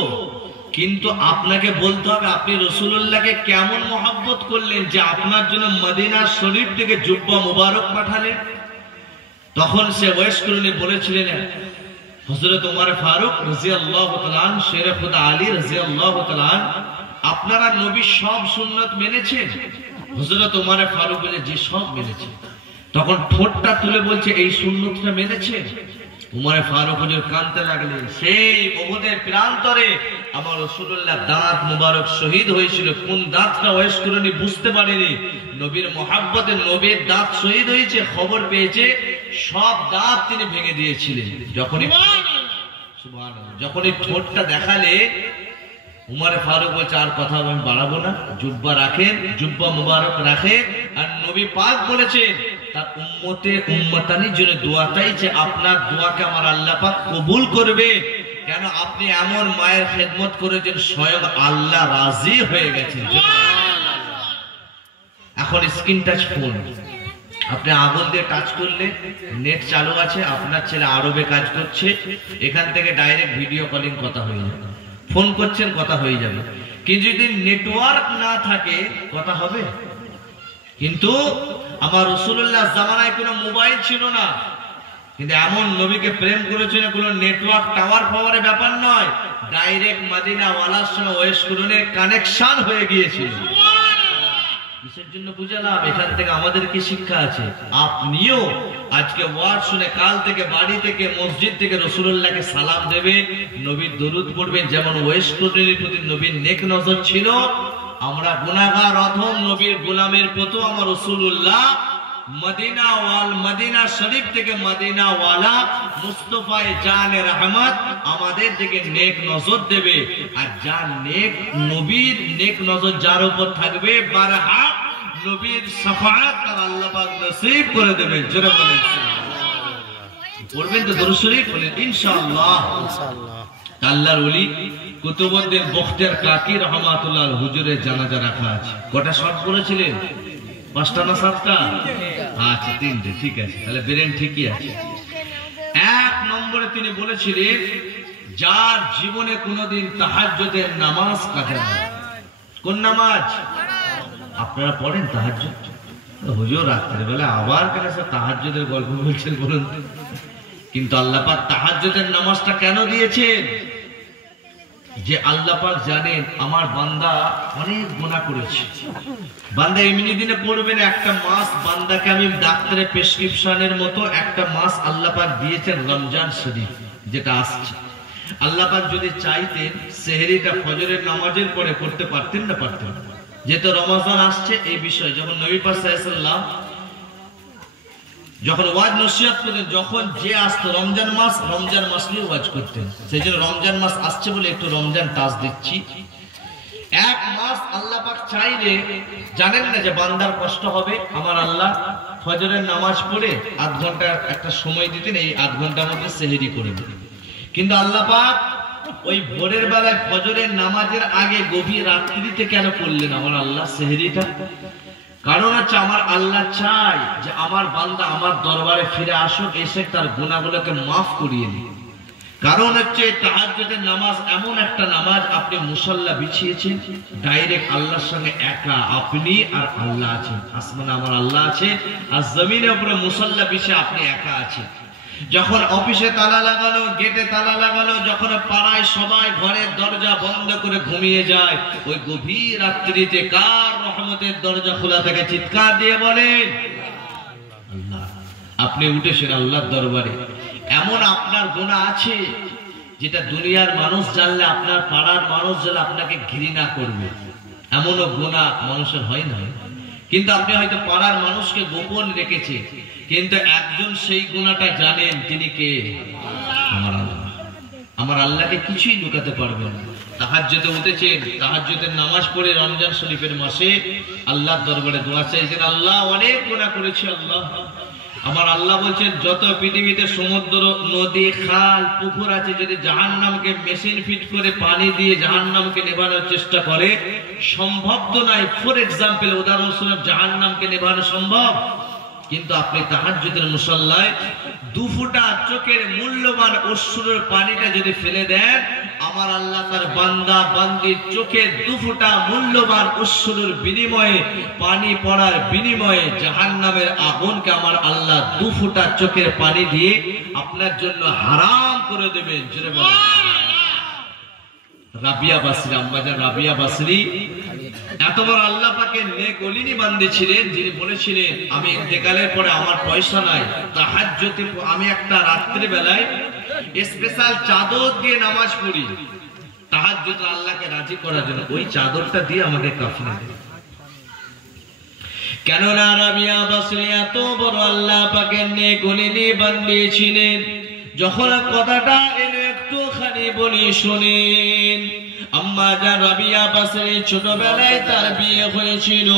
কিন্তু আপনাকে বলতে হবে আপনি রাসূলুল্লাহকে কেমন মহব্বত করলেন যে আপনার জন্য মদিনা শরীফ থেকে জুব্বা মুবারক পাঠালেন। তখন সে ওয়েস কুরুনি বলেছিলেন, হযরত ওমর ফারুক রাদিয়াল্লাহু তাআলা আন, শের খুদা আলী রাদিয়াল্লাহু তাআলা আন, আপনারা নবীর সব সুন্নাত মেনেছেন? হযরত ওমর ফারুক বলে জি, সব মেনেছে। তখন ঠোঁটটা তুলে বলছে এই সুন্নতটা মেনেছে? ওমর ফারুক হুজুর কাঁদতে লাগলেন, সেই উহুদের প্রান্তরে আমার রাসূলুল্লাহ দাঁত মুবারক শহীদ হয়েছিল, কোন দাঁতটা ওয়েস কুরুনি বুঝতে পারেনি। নবীর মহব্বতে নবীর দাঁত শহীদ হয়েছে, খবর পেয়েছে, সব দাঁত তিনি ভেঙে দিয়েছিলেন। যখনই ঠোঁটটা দেখালে উমর ফারুক বলছে আর কথা আমি বাড়াবো না, জুব্বা রাখেন, জুব্বা মুবারক রাখেন। আর নবী পাক বলেছেন তার উম্মতানির জন্য দোয়া চাইছে, আপনার দোয়াকে আমার আল্লাহ পাক কবুল করবে। কেন? আপনি এমন মায়ের খেদমত করেছেন স্বয়ং আল্লাহ রাজি হয়ে গেছেন। এখন স্ক্রিন টাচ ফোন, আপনি আঙুল দিয়ে টাচ করলে নেট চালু আছে, আপনার ছেলে আরবে কাজ করছে, এখান থেকে ডাইরেক্ট ভিডিও কলিং কথা হয়ে যাবে, ফোন করছেন কথা হয়ে যাবে। কিন্তু যদি নেটওয়ার্ক না থাকে কথা হবে? কিন্তু আমার রাসূলুল্লাহ জামানায় কোনো মোবাইল ছিল না, কিন্তু এমন নবীকে প্রেম করেছেন, কোনো নেটওয়ার্ক টাওয়ার পাওয়ারের ব্যাপার নয়, ডাইরেক্ট মদিনা ওয়ালার সঙ্গে ওয়েস কুরুনের কানেকশন হয়ে গিয়েছিল। কিসের জন্য বুঝালাম? এখান থেকে আমাদের কি শিক্ষা আছে? আপনিও আজকে ওয়াজ শুনে কাল থেকে বাড়ি থেকে মসজিদ থেকে রাসূলুল্লাহকে সালাম দেবেন, নবীর দরুদ পড়বেন। যেমন ওয়েস কুরুনের প্রতি নবীর নেক নজর ছিল, আমরা গুনাহগার অধম নবীর গোলামের প্রতি আমার রাসূলুল্লাহ মদিনা শরীফ থেকে মদিনা ওয়ালা মুস্তাফায়ে জানে রহমত আমাদের দিকে নেক নজর দেবে। আর যার নেক নবীর নেক নজর যার উপর থাকবে, বারহাক নবীর শাফাআত তার আল্লাহ পাক নসিব করে দেবেন। জোরে বলেন পড়বেন তো দরুদ শরীফ, বলেন ইনশাআল্লাহ। ইনশাআল্লাহ। আল্লাহর ওলি কুতুবউদ্দিন বখতিয়ার কাকি রাহমাতুল্লাহ হুজুরের জানাজা রাখা আছে। কটা শর্ট করেছিলেন? 5টা না 7টা? আচ্ছা 3টে, ঠিক আছে, তাহলে ব্রেন ঠিকই আছে। 1 নম্বরে তিনি বলেছিলেন যার জীবনে কোনোদিন তাহাজ্জুদের নামাজ কাটে না। কোন নামাজ? আপনারা পড়েন তাহাজ্জুদ? হুজুর রাত্রিবেলা আবার কেন স্যার তাহাজ্জুদের গল্প বলছেন বলুন? কিন্তু আল্লাহ পাক তাহাজ্জুদের নামাজটা কেন দিয়েছেন? যে আল্লাহ পাক জানেন আমার বান্দা অনেক গুনাহ করেছে, বান্দা এমনি দিনে পড়বে না। একটা মাস বান্দাকে আমি ডাক্তারের প্রেসক্রিপশনের মতো একটা মাস আল্লাহ পাক দিয়েছেন, রমজান শরীফ যেটা আসছে। আল্লাহ পাক যদি চাইতেন সেহরিটা ফজরের নামাজের পরে করতে পারতেন না? পারতেন। যেহেতু রমজান আসছে এই বিষয়, যখন নবী পাক সাল্লাল্লাহু আলাইহি ওয়াসাল্লাম যখন ওয়াজ নসিহত করতেন, যখন যে আসতো রমজান মাস নিয়ে ওয়াজ করতেন। সেই জন্য রমজান মাস আসছে বলে একটু রমজান টাচ দিচ্ছি। 1 মাস আল্লাহ পাক চাইলে জানেন না যে বান্দার কষ্ট হবে, আমার আল্লাহ ফজরের নামাজ পড়ে আধ ঘন্টা একটা সময় দিতেন, এই আধ ঘন্টার মধ্যে সেহরি করে দিতেন। কিন্তু আল্লাহ পাক ওই ভোরের বেলায় ফজরের নামাজের আগে গভীর রাত্রিতে কেন করলেন আমার আল্লাহ সেহরিটা? কারণ হচ্ছে আমার আল্লাহ চাই যে আমার বান্দা আমার দরবারে ফিরে আসুক, এসে তার গুনাহগুলোকে মাফ করিয়ে দিন। কারণ হচ্ছে তাহাজ্জুদের নামাজ এমন একটা নামাজ, আপনি মুসাল্লা বিছিয়েছেন, ডাইরেক্ট আল্লাহর সঙ্গে একা আপনি আর আল্লাহ আছেন। আসমানে আমার আল্লাহ আছে, আর জমিনের উপরে মুসাল্লা বিছিয়ে আপনি একা আছেন। যখন অফিসে তালা লাগানো, গেটে তালা লাগানো, যখন পাড়ায় সবাই ঘরের দরজা বন্ধ করে ঘুমিয়ে যায়, ওই গভীর রাত্রিতে কার রহমতের দরজা খোলা থাকে? চিৎকার দিয়ে বলেন আল্লাহ। আপনি উঠেছেন আল্লাহর দরবারে, এমন আপনার গুনাহ আছে যেটা দুনিয়ার মানুষ জানলে, আপনার পাড়ার মানুষ জানলে আপনাকে ঘৃণা করবে, এমনও গুনাহ মানুষের হয় না? কিন্তু আপনি হয়তো পাড়ার মানুষকে গোপন রেখেছেন, কিন্তু একজন সেই গুণাটা জানেন, তিনি কে? আমার আল্লাহ। আমার আল্লাহকে কিছুই লুকাতে পারবেন না। তাহাজ্জুদে উঠেছেন, তাহাজ্জুদের নামাজ পড়ে রমজান শরীফের মাসে আল্লাহর দরবারে দোয়া চাইছেন, আল্লাহ অনেক গুনাহ করেছি আল্লাহ। আমার আল্লাহ বলছেন, যত পৃথিবীতে সমুদ্র, নদী, খাল, পুকুর আছে, যদি জাহান্নামকে মেশিন ফিট করে পানি দিয়ে জাহান্নামকে নেভানোর চেষ্টা করে, সম্ভব তো নাই। ফর এক্সাম্পল, উদাহরণস্বরূপ জাহান্নামকে নেভানো সম্ভব, কিন্তু আপনি তাহাজ্জুদের মুসাল্লায় 2 ফোঁটা চোখের মূল্যবান অশ্রুর পানিটা যদি ফেলে দেন, আমার আল্লাহ তার বান্দা বান্দির চোখে 2 ফোঁটা মূল্যবান অশ্রুর বিনিময়ে, পানি পড়ার বিনিময়ে জাহান্নামের আগুনকে আমার আল্লাহ 2 ফোঁটা চোখের পানি দিয়ে আপনার জন্য হারাম করে দেবেন। জোরে বলেন। রাবিয়া বাসরি, আম্মাজান রাবিয়া বাসরি এত বড় আল্লাহ পাকের নেক ওলিনি বান্দী ছিলেন, যিনি বলেছিলেন, আমি ইন্তেকালের পরে আমার পয়সা নাই, তাহাজ্জুদে আমি একটা রাত্রি বেলায় স্পেশাল চাদর দিয়ে নামাজ পড়ি তাহাজ্জুদ আল্লাহকে রাজি করার জন্য, ওই চাদরটা দিয়ে আমাকে কাফন দেন। কেননা রাবিয়া বাসরি এত বড় আল্লাহ পাকের নেক ওলিনি বান্দী ছিলেন। যখন কথাটা এলো একটুখানি বলি শুনেন। আম্মা জান রাবিয়া বাসরি ছোটবেলায় তার বিয়ে হয়েছিল,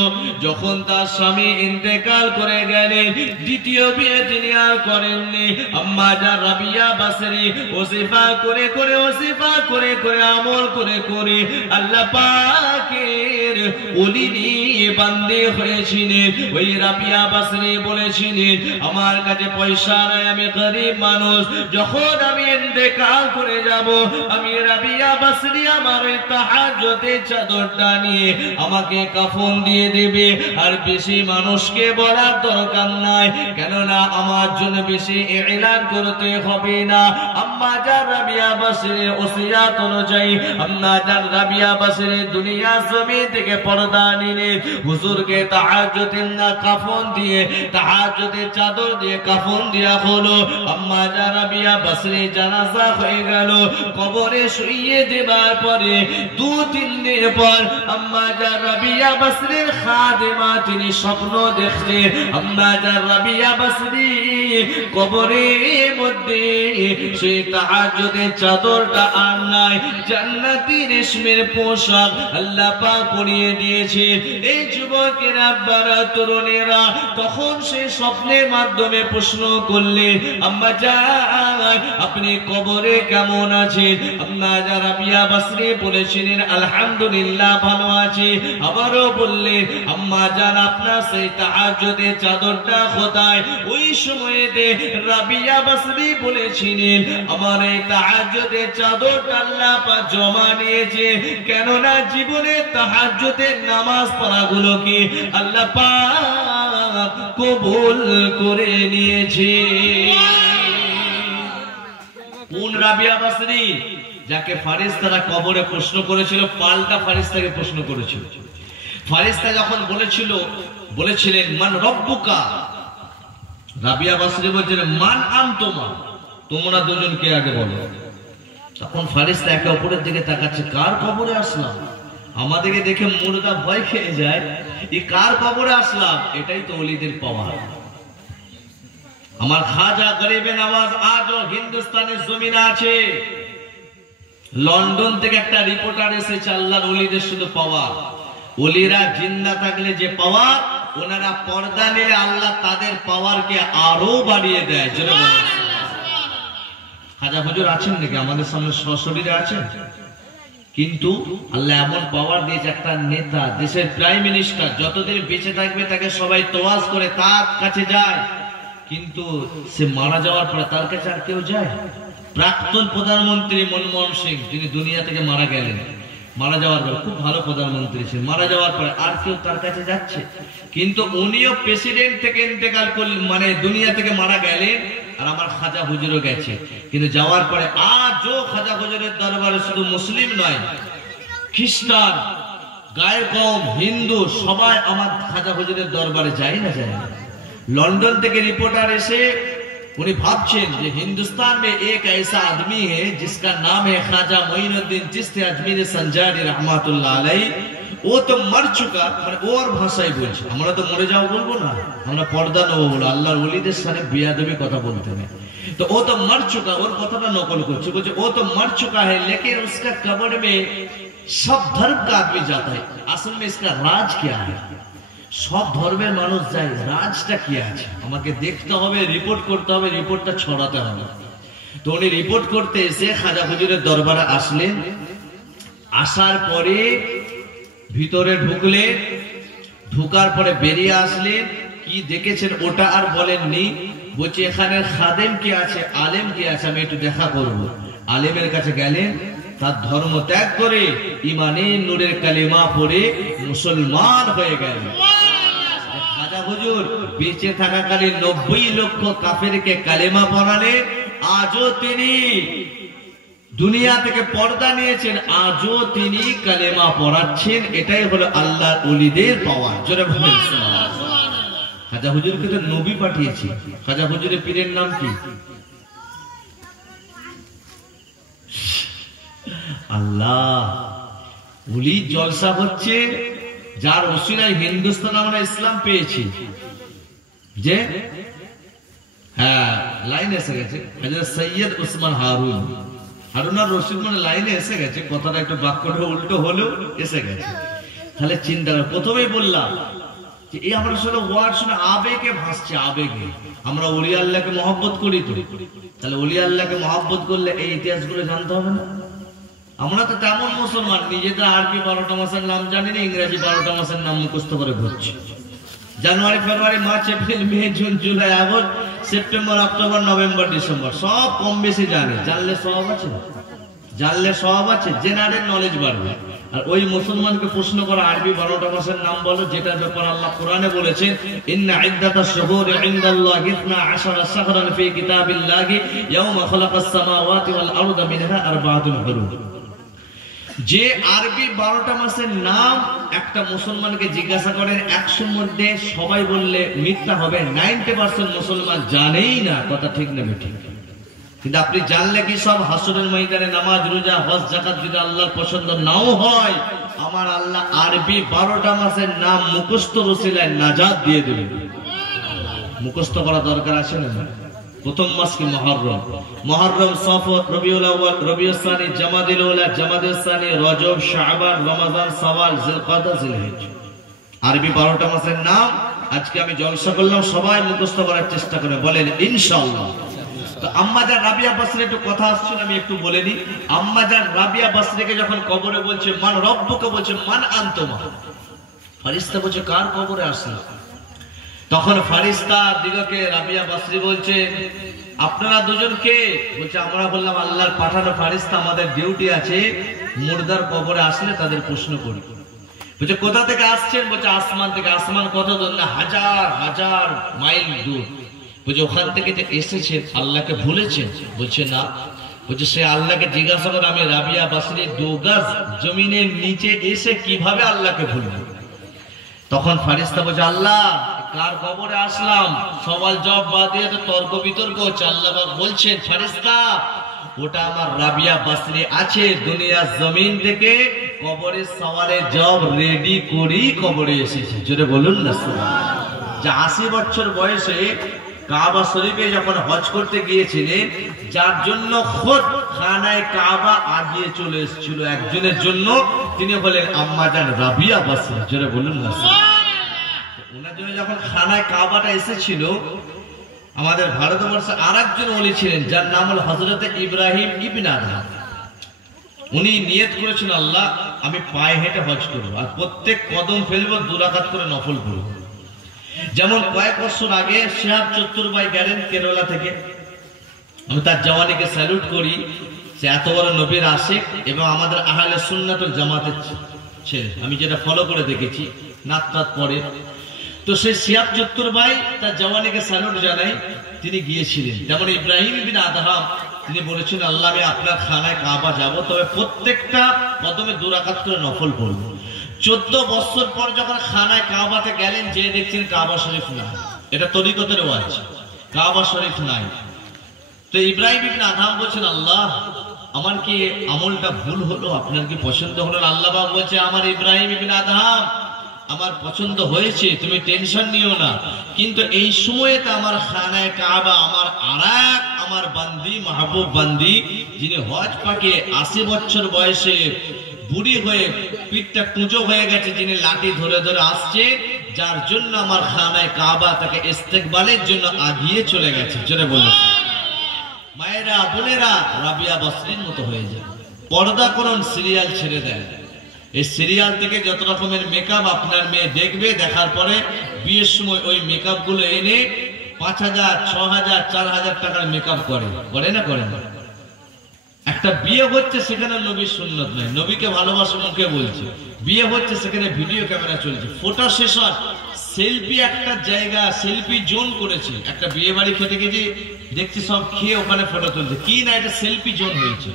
যখন তার স্বামী ইন্তেকাল করে গেলেন, দ্বিতীয় বিয়ে তিনি আর করেননি। আম্মা জান রাবিয়া বাসরি ওসিফা করে করে, ওসিফা করে করে, আমল করে করে আল্লাহ পাকের ওলিনি বান্দী হয়েছিলেন। ওই রাবিয়া বাসরি বলেছিলেন, আমার কাছে পয়সা নাই, আমি গরিব মানুষ, যখন আমি ইন্তেকাল করে যাব, আমি রাবিয়া বাসরি আমার তাহাজ্জুদের চাদরটা নিয়ে আমাকে কাফন দিয়ে দেবে। আর বেশি মানুষকে বলার দরকার নাই, কেননা আমার জন্য বেশি এলান করতে হবে না। আম্মা জান রাবিয়া বাসরি ওসিয়াত অনুযায়ী আম্মা জান রাবিয়া বাসরি দুনিয়া জমিন থেকে পর্দা নিলে হুজুরকে তাহাজ্জুদের না কাফন দিয়ে, তাহাজ্জুদের চাদর দিয়ে কাফন দেয়া হলো। আম্মা জান রাবিয়া বাসরি জানাজা হয়ে গেল, কবরে শুইয়ে দেবার পরে 2-3 দিন পর আম্মা জান রাবিয়া বাসরির খাদেমা তিনি স্বপ্ন দেখতে, আম্মা জান রাবিয়া বাসরি কবরের মধ্যে সেই তাহাজ্জুদের চাদরটা আর নাই, জান্নাতি রেশমের পোশাক আল্লাহ পাক পরিয়ে দিয়েছে। এই যুবকেরা, বারা তরুণেরা তখন সেই স্বপ্নের মাধ্যমে প্রশ্ন করলেন, আম্মা জান আপনি কবরে কেমন আছেন? আম্মা জান রাবিয়া বাসরি বলেছিলেন, আলহামদুলিল্লাহ ভালো আছি। আবারও বললেন, আম্মা জান আপনার সেই তাহাজ্জুদের চাদরটা কোথায়? ওই সময়েতে রাবিয়া বাসরি বলেছিলেন, আমার এই তাহাজ্জুদের চাদরটা আল্লাহ পাক জমা নিয়েছে, কেননা জীবনে তাহাজ্জুদের নামাজ পড়াগুলোকে আল্লাহ পাক কবুল করে নিয়েছে। কোন রাবিয়া বাসরি? যাকে ফারিস্তারা কবরে প্রশ্ন করেছিল, পাল্টা ফারিস্তাকে প্রশ্ন করেছিল। ফারিস্তা যখন বলেছিলেন মান রব্বুকা, রাবিয়া বাসরি বলছিলেন মান আনতুমা, তোমরা দুজন কে আগে বলো। তখন ফারিস্তা একে অপরের দিকে তাকাচ্ছে, কার কবরে আসলাম? আমাদেরকে দেখে মুর্দা ভয় খেয়ে যায়, এই কার কবরে আসলাম? এটাই তো ওলিদের পাওয়ার। আমার খাজা গরিবে নওয়াজ আজও হিন্দুস্তানের জমিনে আছে। লন্ডন থেকে একটা রিপোর্টার এসেছে, আল্লাহর ওলিদের শুধু পাওয়ার। ওলিরা জিন্দা থাকলে যে পাওয়ার, ওনারা পর্দা নিলে আল্লাহ তাদের পাওয়ারকে আরো বাড়িয়ে দেয়। জোরে বলুন। খাজা হুজুর আছেন নাকি আমাদের সামনে সশরীরে আছেন? কিন্তু আল্লাহ এমন পাওয়ার দিয়েছে, একটা নেতা, দেশের প্রাইম মিনিস্টার যতদিন বেঁচে থাকবে তাকে সবাই তোয়াজ করে তার কাছে যায়, কিন্তু সে মারা যাওয়ার পরে তার কাছে আর কেউ যায়? প্রাক্তন প্রধানমন্ত্রী মনমোহন সিং, তিনি দুনিয়া থেকে মারা গেলেন, মারা যাওয়ার পরে খুব ভালো প্রধানমন্ত্রী ছিলেন, মারা যাওয়ার পরে আর কেউ তার কাছে যাচ্ছে? কিন্তু উনিও প্রেসিডেন্ট থেকে ইন্তেকাল করলেন, মানে দুনিয়া থেকে মারা গেলেন, আর আমার খাজা হুজুরও গেছে। কিন্তু যাওয়ার পরে আজও খাজা হুজুরের দরবারে শুধু মুসলিম নয়, খ্রিস্টান, গায়ের কওম, হিন্দু সবাই আমার খাজা হুজুরের দরবারে যায় না যায় না। लंदन থেকে रिपोर्टर এসে उन्हें भावचेन कि हिंदुस्तान में एक ऐसा आदमी है जिसका नाम है ख्वाजा मोइनुद्दीन चिश्ती अजमेरी संजारी रहमतुल्लाह अलैह। ও তো মর চুকা, মানে ওর ভাষায় বলছে। আমরা তো মরে যাও বলবো না, আমরা পর্দা নেবো বলো, আল্লাহর ওলিদের সাথে বেয়াদবি কথা বলতে নেই। तो वो तो मर चुका, और कथा नकल करছে, বলছে वो तो मर चुका है लेकिन उसका कब्र में सब धर्म का आदमी जाता है। असल में इसका राज क्या है? सब धर्मेर मानुष যায়, রাজটা কি আছে আমাকে দেখতে হবে, রিপোর্ট করতে হবে, রিপোর্টটা ছড়াতে হবে। তো উনি রিপোর্ট করতে এসে খাজা হুজুরের দরবারে আসলেন। আসার পরে ভিতরে ঢুকলেন, ঢোকার পরে বেরিয়ে আসলেন। কি দেখেছেন ওটা আর বলেননি। বলছে এখানে খাদেম কি আছে, আলেম কি আছে, আমি একটু দেখা করব। আলেমের কাছে গেলেন, তার ধর্ম ত্যাগ করে ইমানের নূরের কালিমা পড়ে মুসলমান হয়ে গেলেন। খাজা হুজুর বেঁচে থাকাকালীন 90 লক্ষ কাফেরকে কালেমা পড়ালেন। আজও তিনি দুনিয়া থেকে পর্দা নিয়েছেন, আজও তিনি কালেমা পড়াচ্ছেন। এটাই হলো আল্লাহর ওলিদের পাওয়ার। জোরে বলেন সুবহানাল্লাহ। খাজা হুজুরকে তো নবী পাঠিয়েছি। খাজা হুজুরের পীরের নাম কি? আল্লাহ। ওলি জলসা হচ্ছে, যার ওসিলায় হিন্দুস্তান আমরা ইসলাম পেয়েছি। যে হ্যাঁ, লাইন এসে গেছে হযরত সৈয়দ উসমান হারুন, হারুন আর রশিদ, মানে লাইনে এসে গেছে। কথাটা একটু বাক্যটা উল্টো হলেও এসে গেছে। তাহলে চিন্তা করো, প্রথমেই বললাম যে এই আমরা শুনে ওয়ার্ড শুনে আবেগে ভাসছে, আবেগে। আমরা ওলি আল্লাহকে মহব্বত করি তো, তাহলে ওলি আল্লাহকে মহব্বত করলে এই ইতিহাসগুলো জানতে হবে না? আমরা তো তেমন মুসলমান, নিজেদের আরবি 12টা মাসের নাম জানি না, ইংরেজি 12টা মাসের নাম মুখস্থ করে ঘুরছি। January, February, March, April, May, June, July, August, September, October, November, December সব কম বেশি জানি। জানলে সব আছে, জানলে সব আছে, জেনারেল নলেজ বাড়বে। আর ওই মুসলমানকে প্রশ্ন করা আরবি 12টা মাসের নাম বলো, যেটার ব্যাপার আল্লাহ কোরআনে বলেছেন ইন্না ইদ্দাতাশ শুহুরি ইনদাল্লাহি 12 শাহরান ফি কিতাবিল্লাহি ইয়াওমা খালাকাস সামাওয়াতি ওয়াল আরদা মিনহা আরবাআতুন হুরুম। যে আরবি 12টা মাসের নাম একটা মুসলমানকে জিজ্ঞাসা করেন, 100-র মধ্যে সবাই বললে মিথ্যা হবে। 90% মুসলমান জানেই না। কথা ঠিক না ঠিক? কিন্তু আপনি জানলে কি সব হাসরের ময়দানে নামাজ, রোজা, হজ, যাকাত যদি আল্লাহর পছন্দ নাও হয়, আমার আল্লাহ আরবি 12টা মাসের নাম মুখস্থ রসিলায় নাজাত দিয়ে দেবেন। মুখস্থ করা দরকার আছে না? প্রথম মাস কি মুহররম, মুহররম, সফর, রবিউল আউয়াল, রবিউল সানি, জামাদুল উলা, জামাদুল সানি, রজব, শাবান, রমাদান, শাওয়াল, জিলকাদা, জিলহিজ। আরবি 12টা মাসের নাম আজকে আমি জলসা করলাম, সবাই মুখস্থ করার চেষ্টা করে বলেন ইনশাআল্লাহ। তো আম্মাজান রাবিয়া বসরি একটু কথা আসছিল, আমি একটু বলে দিই। আম্মাজান রাবিয়া বসরিকে যখন কবরে বলছে মান রব্বুকা, বলছে মান আনতুমা। ফেরেশতা বলছে কার কবরে আসলো? তখন ফেরেশতা দিগকে রাবিয়া বসরি বলছে আপনারা দুজন কে? বলছে আমরা বললাম আল্লাহর পাঠানো ফেরেশতা, আমাদের ডিউটি আছে মুর্দার কবরে আসলে তাদের প্রশ্ন করি। বলছে কোথা থেকে আসছেন? বলছে আসমান থেকে। আসমান কত দূর? না হাজার হাজার মাইল দূর। বলছে ওখান থেকে যে এসেছেন আল্লাহকে ভুলেছেন? বলছে না। বলছে সে আল্লাহকে জিজ্ঞাসা করে আমি রাবিয়া বসরি 2 গজ জমিনের নিচে এসে কিভাবে আল্লাহকে ভুলবো? তখন ফেরেশতা বলছে আল্লাহ কার কবরে আসলাম? সওয়াল জবাব বাদ দিয়ে তো তর্ক বিতর্ক হচ্ছে। আল্লাহ বলছেন ফেরেশতা ওটা আমার রাবিয়া বসরি আছে দুনিয়ার জমিন থেকে কবরের সওয়ালের জবাব রেডি করি কবরে এসেছে। জোরে বলুন না সুবহানাল্লাহ। যে 80 বছর বয়সে কাবা শরীফে যখন হজ করতে গিয়েছিলেন, যার জন্য খোদ খানায় কাবা আগিয়ে চলে এসেছিল একজনের জন্য, তিনি হলেন আম্মাজান রাবিয়া বসরি। জোরে বলুন না সুবহানাল্লাহ। ওনার জন্য যখন খানায় কাবাটা এসেছিল, আমাদের ভারতবর্ষে আরেকজন ওলি ছিলেন যার নাম হল হযরত ইব্রাহিম ইবনে আদহাম। উনি নিয়ত করেছেন আল্লাহ আমি পায়ে হেঁটে হজ করব, আর প্রত্যেক কদম ফেলবো 2 রাকাত করে নফল করব। যেমন কয়েক বছর আগে শিহাব চতুর ভাই গেলেন কেরালা থেকে। আমি তার জওয়ানিকে স্যালুট করি, সে এত বড় নবীর আশিক এবং আমাদের আহলে সুন্নাত ওয়াল জামাতের ছেলে। আমি যেটা ফলো করে দেখেছি, নাত পড়ে। তো সেই শিহাব চতুর ভাই তার জওয়ানিকে স্যালুট জানাই, তিনি গিয়েছিলেন। যেমন ইব্রাহিম বিন আদহাম তিনি বলেছেন আল্লাহ আমি আপনার খানায় কাবা যাব, তবে প্রত্যেকটা কদমে 2 রাকাত করে নফল পড়ব। 14 বছর পর যখন খানায় কাবাতে গেলেন, যে দেখছেন কাবা শরীফ নাই। এটা তরিকতের ওয়াজ, কাবা শরীফ নাই। তো ইব্রাহিম ইবনে আদহাম বলছেন আল্লাহ আমার কি আমলটা ভুল হলো, আপনার কি পছন্দ হলো? আল্লাহ পাক বলছে আমার ইব্রাহিম ইবনে আদহাম আমার পছন্দ হয়েছে, তুমি টেনশন নিও না। কিন্তু এই সময়তে আমার খানায়ে কাবা আমার আরেক আমার বান্দি মাহবুব বান্দি যিনি হজ পাকে 80 বছর বয়সে বুড়ি হয়ে পিঠটা কুঁজো হয়ে গেছে, যিনি লাঠি ধরে ধরে আসছে, যার জন্য আমার খানায়ে কাবা তাকে ইস্তেকবালের জন্য আগিয়ে চলে গেছে। জোরে বলো মায়েরা বোনেরা, রাবিয়া বসরির মতো হয়ে যায়। পর্দা করুন, সিরিয়াল ছেড়ে দেয়। এই সিরিয়াল থেকে যত রকমের মেকআপ আপনার মেয়ে দেখবে, দেখার পরে বিয়ের সময় ওই মেকআপ গুলো এনে 5000, 6000, 4000 টাকার মেকআপ করে না করে না? একটা বিয়ে হচ্ছে সেখানে নবীর সুন্নত নাই, নবীকে ভালোবাসা মুখে বলছে, বিয়ে হচ্ছে সেখানে ভিডিও ক্যামেরা চলছে, ফটো সেশন, সেলফি একটা জায়গা, সেলফি জোন করেছে। একটা বিয়ে বাড়ি খেতে গেছি, দেখছি সব খেয়ে ওখানে ফটো তুলছে, কি না এটা সেলফি জোন হয়েছে।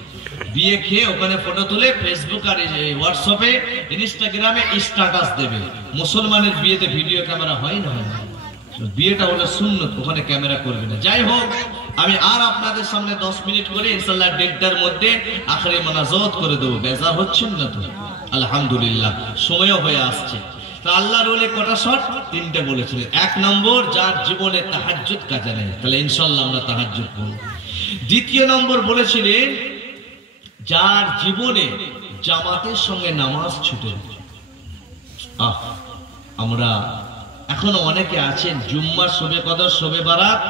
বিয়ে খেয়ে ওখানে ফটো তুলে ফেসবুক আর হোয়াটসঅ্যাপে ইনস্টাগ্রামে স্ট্যাটাস দেবে। মুসলমানের বিয়েতে ভিডিও ক্যামেরা হয় না? বিয়েটা হলো সুন্নত, ওখানে ক্যামেরা করবে না। যাই হোক, আমি আর আপনাদের সামনে 10 মিনিট করে ইনশাআল্লাহ 1:30টার মধ্যে আখেরি মোনাজাত করে দেবো। বেজার হচ্ছেন না তো? আলহামদুলিল্লাহ, সময়ও হয়ে আসছে। তা আল্লাহর ওলি কটা শর্ত? 3টে বলেছিলেন। 1 নম্বর, যার জীবনে তাহাজ্জুদ কাজে নেই, তাহলে ইনশাআল্লাহ আমরা তাহাজ্জুদ করব। 2 নম্বর বলেছিলেন, যার জীবনে জামাতের সঙ্গে নামাজ ছুটে। আমরা এখনো অনেকে আছেন জুম্মার শবে কদর, শবে বারাত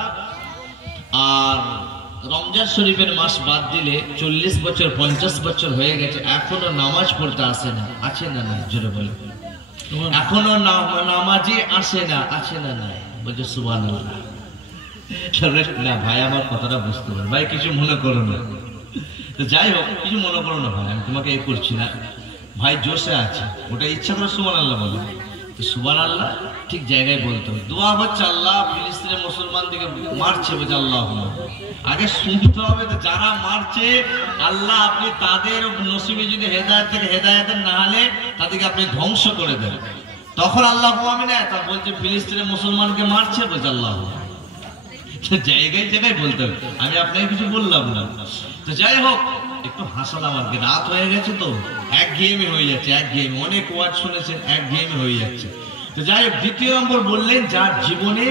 আর রমজান শরীফের মাস বাদ দিলে 40 বছর 50 বছর হয়ে গেছে, এখনো নামাজ পড়তে আসে না। আছে না না? জোরে বলে। এখনো নামাজি আসে না, আছে না না? বলছে সুবহানাল্লাহ। না ভাই, আমার কথাটা বুঝতে পারো ভাই, কিছু মনে করো না। তো যাই হোক, কিছু মনে করো না ভাই, আমি তোমাকে করছি না ভাই, জোশে আছে, ওটা ইচ্ছা করে সুবহানাল্লাহ বলো। তো সুবহানাল্লাহ ঠিক জায়গায় বলতে হবে। দোয়া হচ্ছে আল্লাহ ফিলিস্তিনের মুসলমানদেরকে মারছে, বলছে আল্লাহ আগে শুনতে হবে তো যারা মারছে, আল্লাহ আপনি তাদের নসিবে যদি হেদায়েত থেকে হেদায়েতের না হলে তাদেরকে আপনি ধ্বংস করে দেন। তখন আল্লাহ আমি না, তা বলছে ফিলিস্তিনের মুসলমানকে মারছে, বলছে আল্লাহ। জায়গায় জায়গায় বলতে হবে, আমি আপনাকে কিছু বললাম না। তো যাই হোক, একটু হাসালাম আর কি, রাত হয়ে গেছে তো একঘেয়েমি হয়ে যাচ্ছে, একঘেয়েমি, অনেক ওয়াজ শুনেছেন, একঘেয়েমি হয়ে যাচ্ছে। তো যাই হোক, 2 নম্বর বললেন, যার জীবনে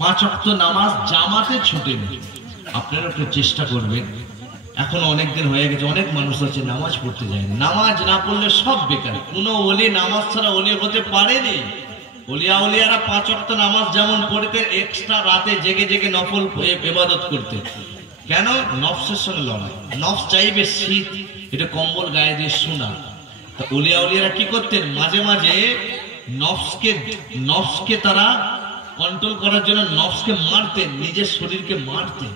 5 ওয়াক্ত নামাজ জামাতে ছুটেনি। আপনারা একটু চেষ্টা করবেন। এখন অনেকদিন হয়ে গেছে, অনেক মানুষ আছে নামাজ পড়তে যায় না। নামাজ না পড়লে সব বেকার। কোনো ওলি নামাজ ছাড়া ওলি হতে পারেনি। ওলিয়ারা 5 ওয়াক্ত নামাজ যেমন পড়তে, এক্সট্রা রাতে জেগে জেগে নফল ইবাদত করতে। কেন? নফসের সঙ্গে লড়াই। নফস চাইবে শীত, এটা কম্বল গায়ে দিয়ে শোনা। তা ওলিয়ারা কি করতেন? মাঝে মাঝে নফসকে তারা কন্ট্রোল করার জন্য নফসকে মারতেন, নিজের শরীরকে মারতেন।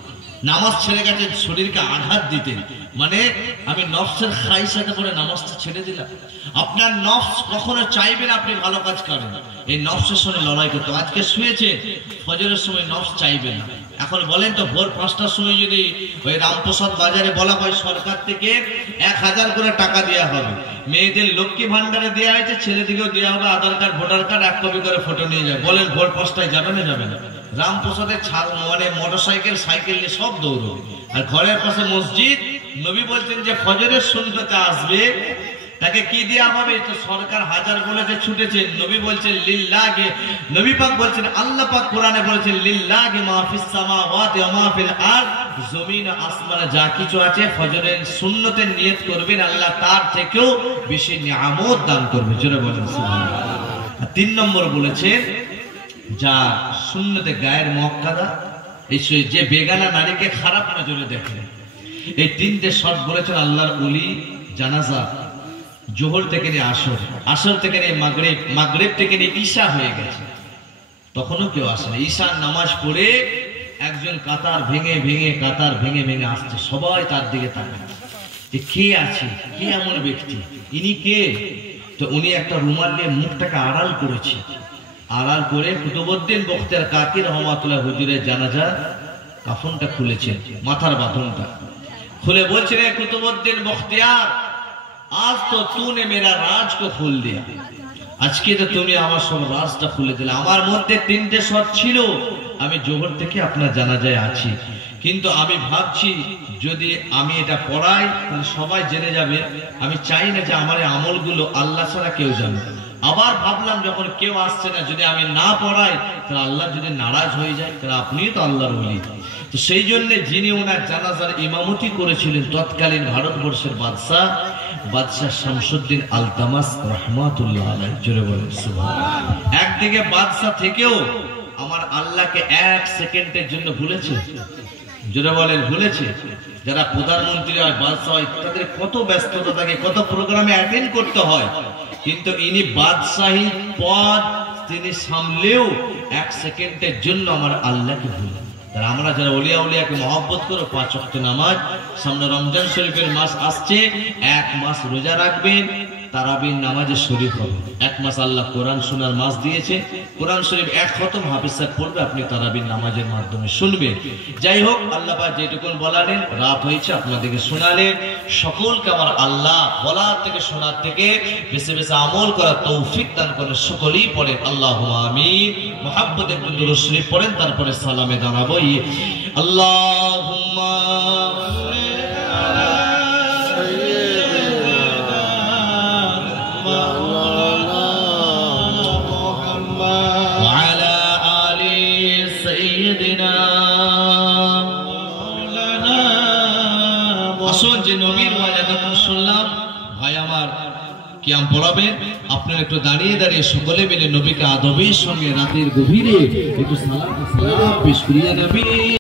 নামাজ ছেড়ে গেছেন, শরীরকে আঘাত দিতেন, মানে আমি নফসের খাইসাতে করে নামাজটা ছেড়ে দিলাম। আপনার নফস কখনো চাইবে না আপনি ভালো কাজ করেন, এই নফসের সঙ্গে লড়াই করতে। আজকে শুয়েছে, ফজরের সময় নফস চাইবে না। এখন বলেন তো, ভোর 5টার সময় যদি ওই রামপ্রসাদ বাজারে বলা হয় সরকার থেকে 1000 করে টাকা দেওয়া হবে, মেয়েদের লক্ষ্মী ভান্ডারে দেওয়া হয়েছে, ছেলেদিকেও দেওয়া হবে, আধার কার্ড ভোটার কার্ড 1 কপি করে ফটো নিয়ে যায়, বলেন ভোর 5টায় যাবে না? যাবে না। রামপ্রসাদের মানে মোটরসাইকেল সাইকেল নিয়ে সব দৌড়। আর ঘরের পাশে মসজিদ। নবী বলছেন যে ফজরের সুন্নতে আসবে তাকে কি দেওয়া হবে? তো সরকার 1000 বলেছে, ছুটেছেন। নবী বলছেন লিল্লাহি, নবী পাক বলছেন, আল্লাহ পাক কোরআনে বলেছেন লিল্লাহি মা ফিস সামাওয়াতি ওয়া মা ফিল আরদ, জমিন আসমানে যা কিছু আছে ফজরের সুন্নতের নিয়ত করবেন, আল্লাহ তার থেকেও বেশি নিয়ামত দান করবে। জোরে বলেন সুবহানাল্লাহ। 3 নম্বর বলেছেন, যা সুন্নতে গায়ের মুআক্কাদা, এই যে বেগানা নারীকে খারাপ নজরে দেখে। এই 3টে শর্ত বলেছেন আল্লাহর ওলি। জানাজা জোহর থেকে নিয়ে আসর, আসর থেকে নিয়ে মাগরিব, মাগরিব থেকে নিয়ে ঈশা হয়ে গেছে, তখনও কেউ আসে না। ঈশার নামাজ পড়ে একজন কাতার ভেঙে ভেঙে আসছে, সবাই তার দিকে তাকায় যে কে আছে, কে এমন ব্যক্তি, ইনি কে? তো উনি একটা রুমাল দিয়ে মুখটাকে আড়াল করেছে, আড়াল করে কুতুবউদ্দিন বখতিয়ার কাকি রহমাতুল্লাহ হুজুরের জানাজা কাফনটা খুলেছেন, মাথার বাঁধনটা খুলে বলছে, রে কুতুবউদ্দিন বখতিয়ার, আজ তো তুনে মেরা রাজ কো খুল দিয়া, আজকে তো তুমি আমার সব রাজটা খুলে দিলে। আমার মধ্যে 3টে শর্ত ছিল, আমি জোহর থেকে আপনার জানাজায় আছি, কিন্তু আমি ভাবছি যদি আমি এটা পড়াই তাহলে সবাই জেনে যাবে। আমি চাই না যে আমার এই আমলগুলো আল্লাহ ছাড়া কেউ জানে। আবার ভাবলাম যখন কেউ আসছে না, যদি আমি না পড়াই তাহলে আল্লাহ যদি নারাজ হয়ে যায়, তাহলে আপনি তো আল্লাহর ওলি। তো সেই জন্য যিনি ওনার জানাজার ইমামতি করেছিলেন তৎকালীন ভারতবর্ষের বাদশাহ শামসুদ্দিন আলতামাস রহমাতুল্লাহ আলাইহি, জোরে বলেন সুবহানাল্লাহ। একদিকে বাদশাহ থেকেও আমার আল্লাহকে এক সেকেন্ডের জন্য ভুলেছে, জোরে বলেন ভুলেছে। যারা প্রধানমন্ত্রী হয়, বাদশাহ হয়, তাদের কত ব্যস্ততা থাকে, কত প্রোগ্রামে অ্যাটেন্ড করতে হয়, কিন্তু ইনি বাদশাহী পদ তিনি সামলেও এক সেকেন্ডের জন্য আমার আল্লাহকে ভুলেন। তারা আমরা যারা ওলিয়া উলিয়াকে মহব্বত করো, 5 ওয়াক্ত নামাজ, সামনে রমজান শরীফের মাস আসছে, 1 মাস রোজা রাখবেন, তারাবির নামাজে শরীফ হবে। 1 মাস আল্লাহ কোরআন শোনার মাস দিয়েছে, কোরআন শরীফ 1 খতম হাফেজ সাহেব পড়বে, আপনি তারাবির নামাজের মাধ্যমে শুনবেন। যাই হোক, আল্লাহ পাক যেটুকুন বলালেন, রাত হয়েছে, আপনাদেরকে শোনালেন। সকলকে আমার আল্লাহ বলার থেকে শোনার থেকে বেশি বেশি আমল করার তৌফিক দান করেন। সকলেই পড়েন আল্লাহুম্মা আমিন। মুহাব্বতে একটু দুরূদ শরীফ পড়েন, তারপরে সালামে জানাবো। আল্লাহুম্মা কিয়াম পড়াবেন, আপনারা একটু দাঁড়িয়ে দাঁড়িয়ে সকলে মিলে নবীকে আদবের সঙ্গে রাতের গভীরে একটু সালাম পেশ করিয়া নবী।